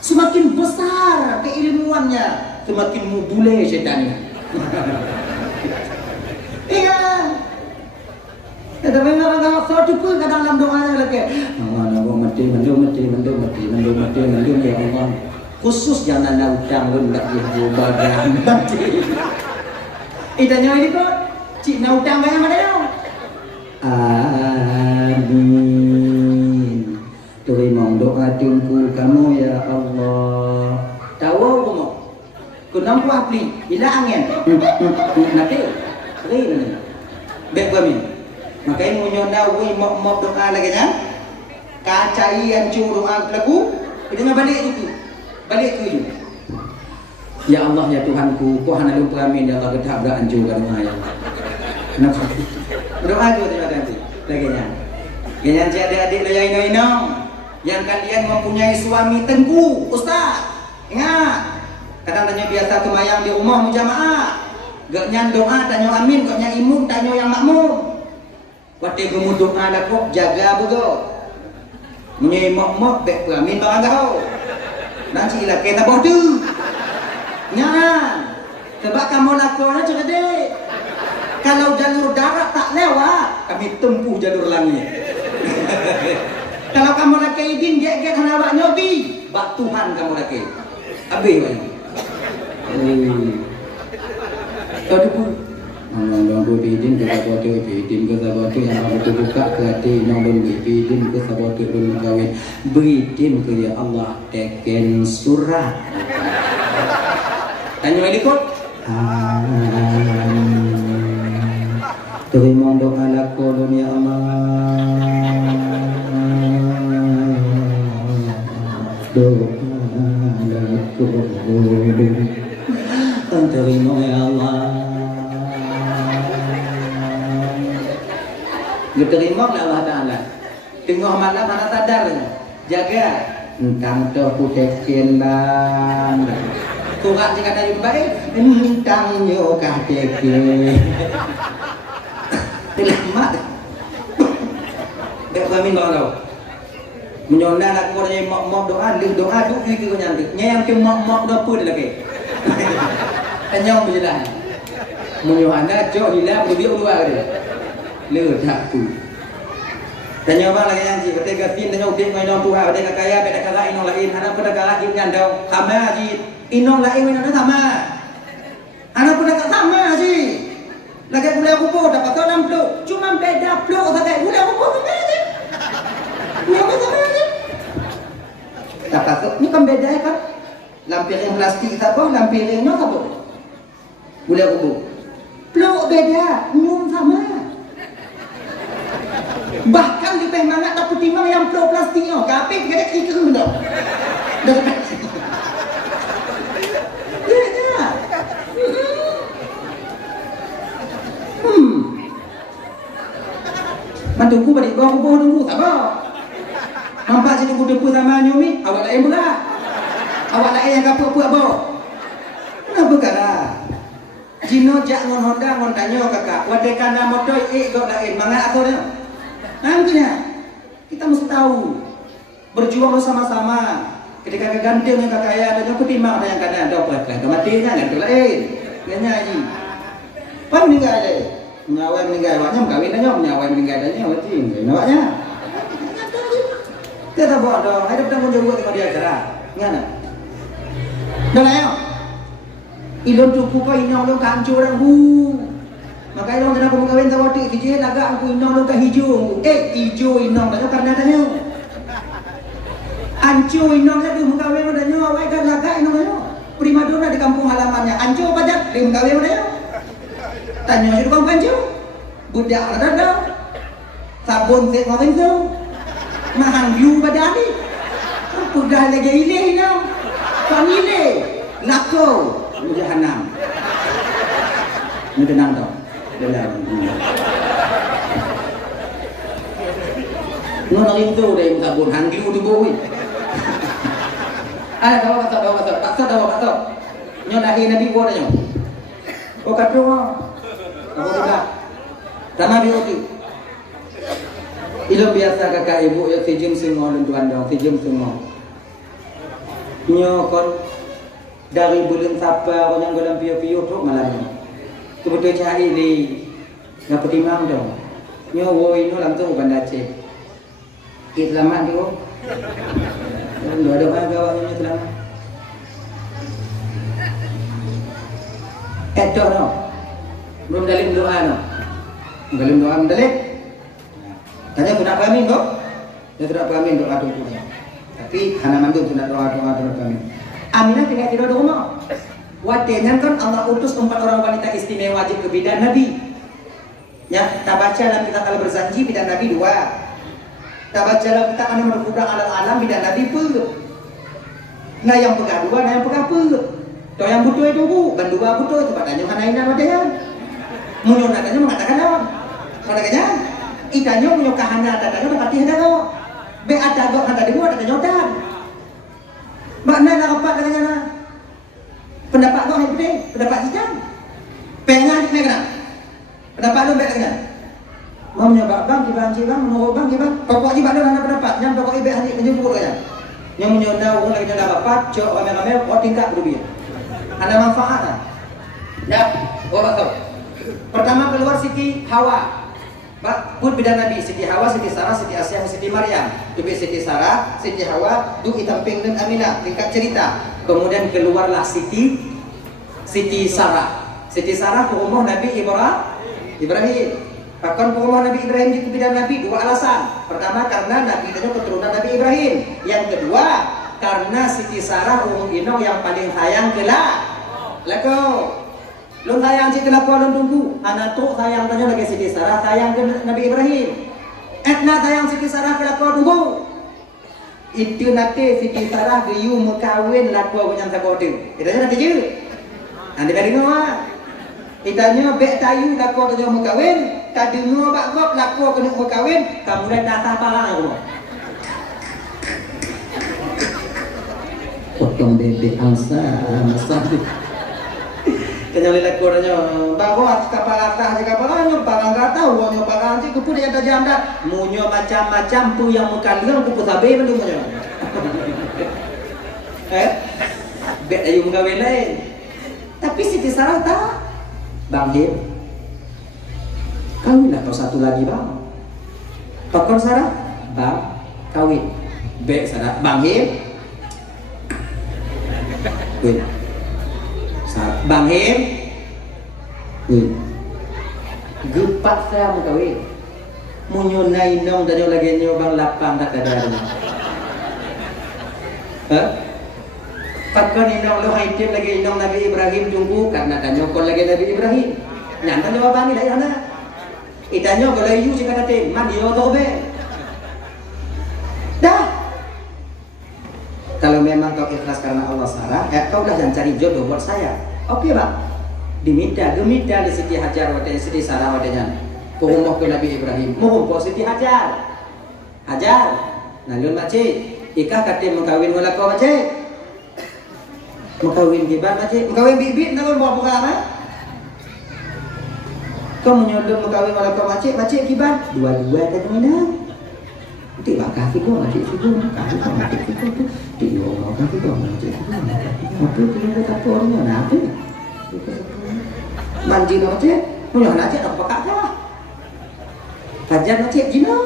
Semakin besar keilmuannya, semakin mu boleh syaitan. Iya. Tetapi orang-orang suatu pun kadang dalam doanya lagi. Allah mati ya Allah. Khusus jangan ada utang pun tak dibaga mati. Itanya ini kok cik nak utang bayar mana yo? Amin. Terima doa tunggu kamu ya Allah. Tahu kamu? Kunang kuapli, ila angin. Nanti, ini. Baik kami. Makanya munyonda wi mok doa lagi nya. Kacai yang doa lagu, itu balik itu. Balik itu. Ya Allah ya Tuhanku, kau hana lupa amin ya Allah getah berak hancurkan doa ya. Kenapa? Doa juga terima kasih. Lagi nya. Yang adik-adik layai inong yang kalian mempunyai suami tengku, ustaz. Ingat. Kadang tanya biasa tumayang di rumah menjamaah. Gak nyan doa tanya amin, gak nyan imum tanya yang makmum. Waktu kamu doa dah kok jaga betul. Menyai mok-mok bek amin barang kau. Nanti lah kita bodoh. Nyan. Sebab kamu lakukannya cerdik. Kalau jalur darat tak lewat, kami tempuh jalur langit. Kalau kamu nak izin get hana awak nyobi, bak Tuhan kamu nak. Habis lagi. Kau tu pun nong izin ke sahabat izin ke sahabat yang aku buka ke hati nong izin ke sahabat belum kahwin berizin ke ya Allah teken surat. Tanya lagi kok. Terima doa laku ya Allah. Doa laku. Terima ya Allah. Diterima oleh Allah Ta'ala. Tengok malam mana sadar. Jaga. Entang terputekin lah. Kurang jika ada yang baik. Entang nyokah tekin. Selamat. Bek kami bawa. Menyonda nak korang mok doa, doa tu fikir nyantik. Nyayang ke mok doa pun lagi. Tanyong berjalan. Menyuhana jauh hilang lebih dua dia. Ledak tu. Tanya apa lagi yang ji? Ketika fin tanya udik ngai nong tuha, ketika kaya beda kala inong lain. Anak pun kala inong dau. Sama ji. Inong lain inong sama. Anak pun kala sama ji. Lagi boleh kubur dapat tahu dalam peluk. Cuma beda peluk saja. Boleh kubur sama ji. Boleh sama ji. Dapat tu. Ni kan beda kan? Lampiring plastik tak apa, lampiringnya tak apa. Boleh kubur. Peluk beda, nyum sama. Bahkan lebih mangat tak pertimbang yang peluk plastiknya. Kapit kita kira dah. Ya. Mantuku balik bawa kubur tunggu, tak apa. Nampak si tunggu-tunggu sama nyumi, awak lain pula. Awak lain yang kapur-kapur apa? Kenapa kara? Jino jak ngon Honda ngon tanya kakak. Wadai kanda motor gok lain. Mangat aturnya. Nantinya kita mesti tahu berjuang bersama-sama. Ketika kegantian yang kakak ayah dan aku timbang ada yang kadang ada apa kan? Kematiannya kan tu lain. Kena haji. Pan meninggal ada. Menyawai meninggal awaknya kawin aja menyawai meninggal adanya berarti awaknya. Kita buat dong. Ada petang pun juga tengok dia acara. Ngana? Dah lah ya. Ilon cukup kau ini orang kancur orang Maka ilong dan aku mengawin tawati dijahit agak aku inong lu ke hijau. Hijau inong tanya karena tanya. Ancu inong dia mengawin tanya awak kan laga inong tanya. Primadona di kampung halamannya. Ancu pajak dia mengawin tanya. Tanya jadi kau ancu. Budak ada. Sabun set ngawin tu. Mahang view badani. Udah lagi ilih inong. Pamile. Lako. Jahanam. Ini tenang tau. Dalam Nona itu deh yang sabun hanggi udah bowi. Bawa kasar. Nyonahi Nabi gua dah nyo. Oh kata kamu tidak. Sama dia tu. Ilmu biasa kakak ibu ya sejum semua lentuan dong, sejum semua. Nyo kon dari bulan Sapa kon yang dalam piu-piu tu malam. Kebetulan cari di nggak pertimang dong. Nyawa ini langsung bukan Aceh. Kita lama tu. Dua ada mana gawanya selama. Edo no. Belum dalim doa no. Dalim doa mendalim. Tanya sudah kami kok. Ya sudah kami doa tu. Tapi hana mandu sudah doa kami. Aminah tinggal tidur di rumah. Wadengan kan Allah utus 4 orang wanita istimewa wajib ke bidan Nabi. Ya, kita baca dalam kitab Al-Barzanji bidan Nabi 2. Kita baca dalam kitab An-Naml Alam bidan Nabi pun. Nah yang pegang 2, nah yang pegang pun. Tuh yang butuh itu bu, ban 2 butuh itu padanya kanainan wadengan. Munyo nadanya mengatakan apa? Katakannya, ikannya munyo kahana dadanya udah patih dah kok. Be ada gok kata dia ada nyodan. Makna nak apa katanya? Pendapat kau yang gede, pendapat kita. Pengen ni kena. Pendapat lu baik kena. Mau menyebab bang, cibang, menurut bang, pokok cibang lu mana pendapat? Yang pokok ibe hari menyebut aja. Yang menyodau lagi ada bapak, cok ramai-ramai, kau tingkat berubah. Ada manfaat tak? Ya, kau tahu. Pertama keluar Siti Hawa. Put bidan Nabi, Siti Hawa, Siti Sarah, Siti Asyah, Siti Maryam. Dubi Siti Sarah, Siti Hawa, du itamping dan Aminah, tingkat cerita. Kemudian keluarlah Siti Sarah. Siti Sarah ke rumah Nabi Ibrahim. Bahkan ke rumah Nabi Ibrahim di bidan Nabi 2 alasan. Pertama karena Nabi itu keturunan Nabi Ibrahim. Yang kedua karena Siti Sarah umum inong yang paling sayang lako. Lu sayang si kelako lu tunggu. Anak tu sayang tanya lagi Siti Sarah sayang ke Nabi Ibrahim. Etna sayang Siti Sarah kelako tunggu. Itu nanti Siti Sarah diu mekawin laku macam sakote. Itanya nanti je. Nanti bagi semua. Itanya bek tayu laku tu mekawin. Tadi semua bakok laku kena mekawin. Kemudian datang palang aku. Potong bebek angsa masih. Kenyali laku orangnya. Bawa kapal atas je kapal anyo barang kata uangnya barang je kupu dia ada janda. Munyo macam-macam tu yang mekalian kupu sabe belum munyo. Bet ayu mengawin lain. Tapi Siti Sarah tak. Bang Him. Kawin atau satu lagi bang. Pakon Sarah. Bang. Kawin. Bet Sarah. Bang Him. Win. Sarah. Bang Him. Win. Gepat saya mengkawin. Munyo nainong dan lagi nyobang lapang tak ada. Patkan inong lo haitim lagi inong Nabi Ibrahim tunggu karena tanya kon lagi Nabi Ibrahim. Nyanta jawaban ni dari mana? Itanya kalau you jika kata mandi otobe. Dah. Kalau memang kau ikhlas karena Allah Sarah, kau dah jangan cari jodoh buat saya. Okey bang. Gemita di Siti Hajar wadanya Siti Sarah wadanya. Pengumuh ke Nabi Ibrahim. Mohon kau Siti Hajar. Nalun macam. Ika kata mengkawin wala kau macam. Mengkawin kibat macam. Mengkawin bibit nalun bawa buka apa? Kau menyodong mengkawin wala kau macam kibat. Dua-dua kata mana? Tidak bakal figur macam figur. Kaki kau macam figur tu. Tidak orang kaki kau macam figur. Apa tu yang kata orangnya apa? Manji macam. Punya anak cik tak pakai lah. Kajian macam Jina.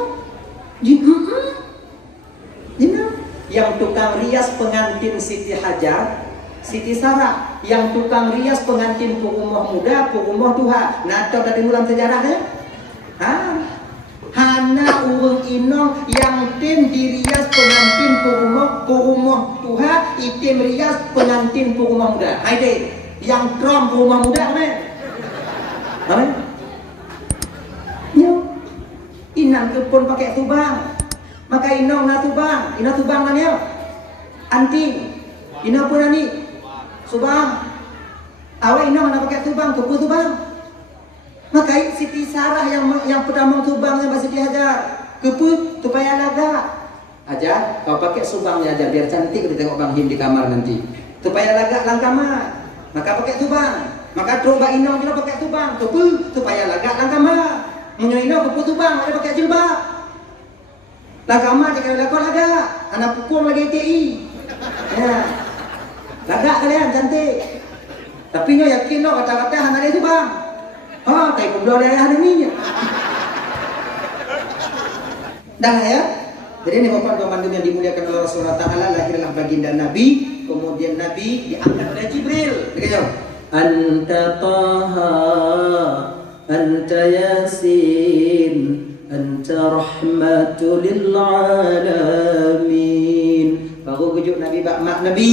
Yang tukang rias pengantin Siti Hajar Siti Sarah yang tukang rias pengantin purumah muda, purumah tuha. Nah, tahu tadi ulang sejarahnya? Hana urung inong yang tim dirias pengantin purumah tuha, itim rias pengantin purumah muda. Hai deh, yang trom purumah muda kan? Amin. Yo, inang kepon pakai tubang, maka inong na tubang, ina tubang na niyo. Anting, ina pun ani, subang. Awak inong na pakai tubang, kepu tubang. Maka Siti Sarah yang pertama tubang yang masih diajar, kepu tu payah laga. Ajar, kau pakai subangnya aja biar cantik kita tengok Bang Him di kamar nanti. Tu payah laga lang kamar, maka pakai tubang. Maka tromba inong juga pakai tubang, kepu tu payah laga lang kamar. Menyoino kepu tubang ada pakai jilbab. Lang kamar jika lakukan laga, anak pukul lagi TI. Ya, laga kalian cantik. Tapi nyo yakin no kata-kata anak itu bang. Oh, kayak pembelah ayah deminya. Dah ya. Jadi ini Bapak Tuan Bandung yang dimuliakan oleh Rasulullah Ta'ala, lahirlah baginda Nabi, kemudian Nabi diangkat oleh Jibril. Dengar. Anta Taha, Anta Yasin, Anta Rahmatul lil Alamin. Baru kejuk Nabi mak Nabi.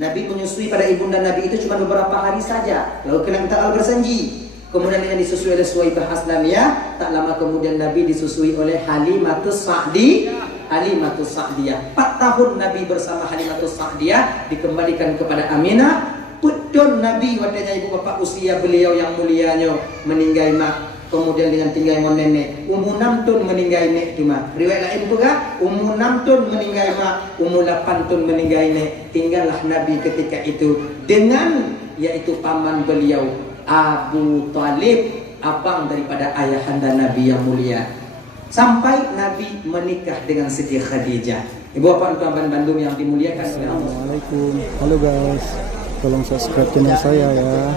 Nabi menyusui pada ibunda Nabi itu cuma beberapa hari saja. Lalu kena minta berjanji. Kemudian yang disusui oleh Suwaibah Aslamiyah. Tak lama kemudian Nabi disusui oleh Halimatus Sa'diyah. 4 tahun Nabi bersama Halimatus Sa'diyah dikembalikan kepada Aminah. Putun Nabi wadahnya ibu bapak usia beliau yang mulianya meninggal mak. Kemudian dengan tinggal dengan nenek. Umur 6 tahun meninggal nek cuma. Riwayat lain juga umur 6 tahun meninggal mak, umur 8 tahun meninggal nek. Tinggallah Nabi ketika itu dengan yaitu paman beliau Abu Talib, abang daripada ayahanda Nabi yang mulia. Sampai Nabi menikah dengan Siti Khadijah. Ibu bapak Tuan Bandung yang dimuliakan oleh Allah. Assalamualaikum. Halo guys, tolong subscribe channel saya ya.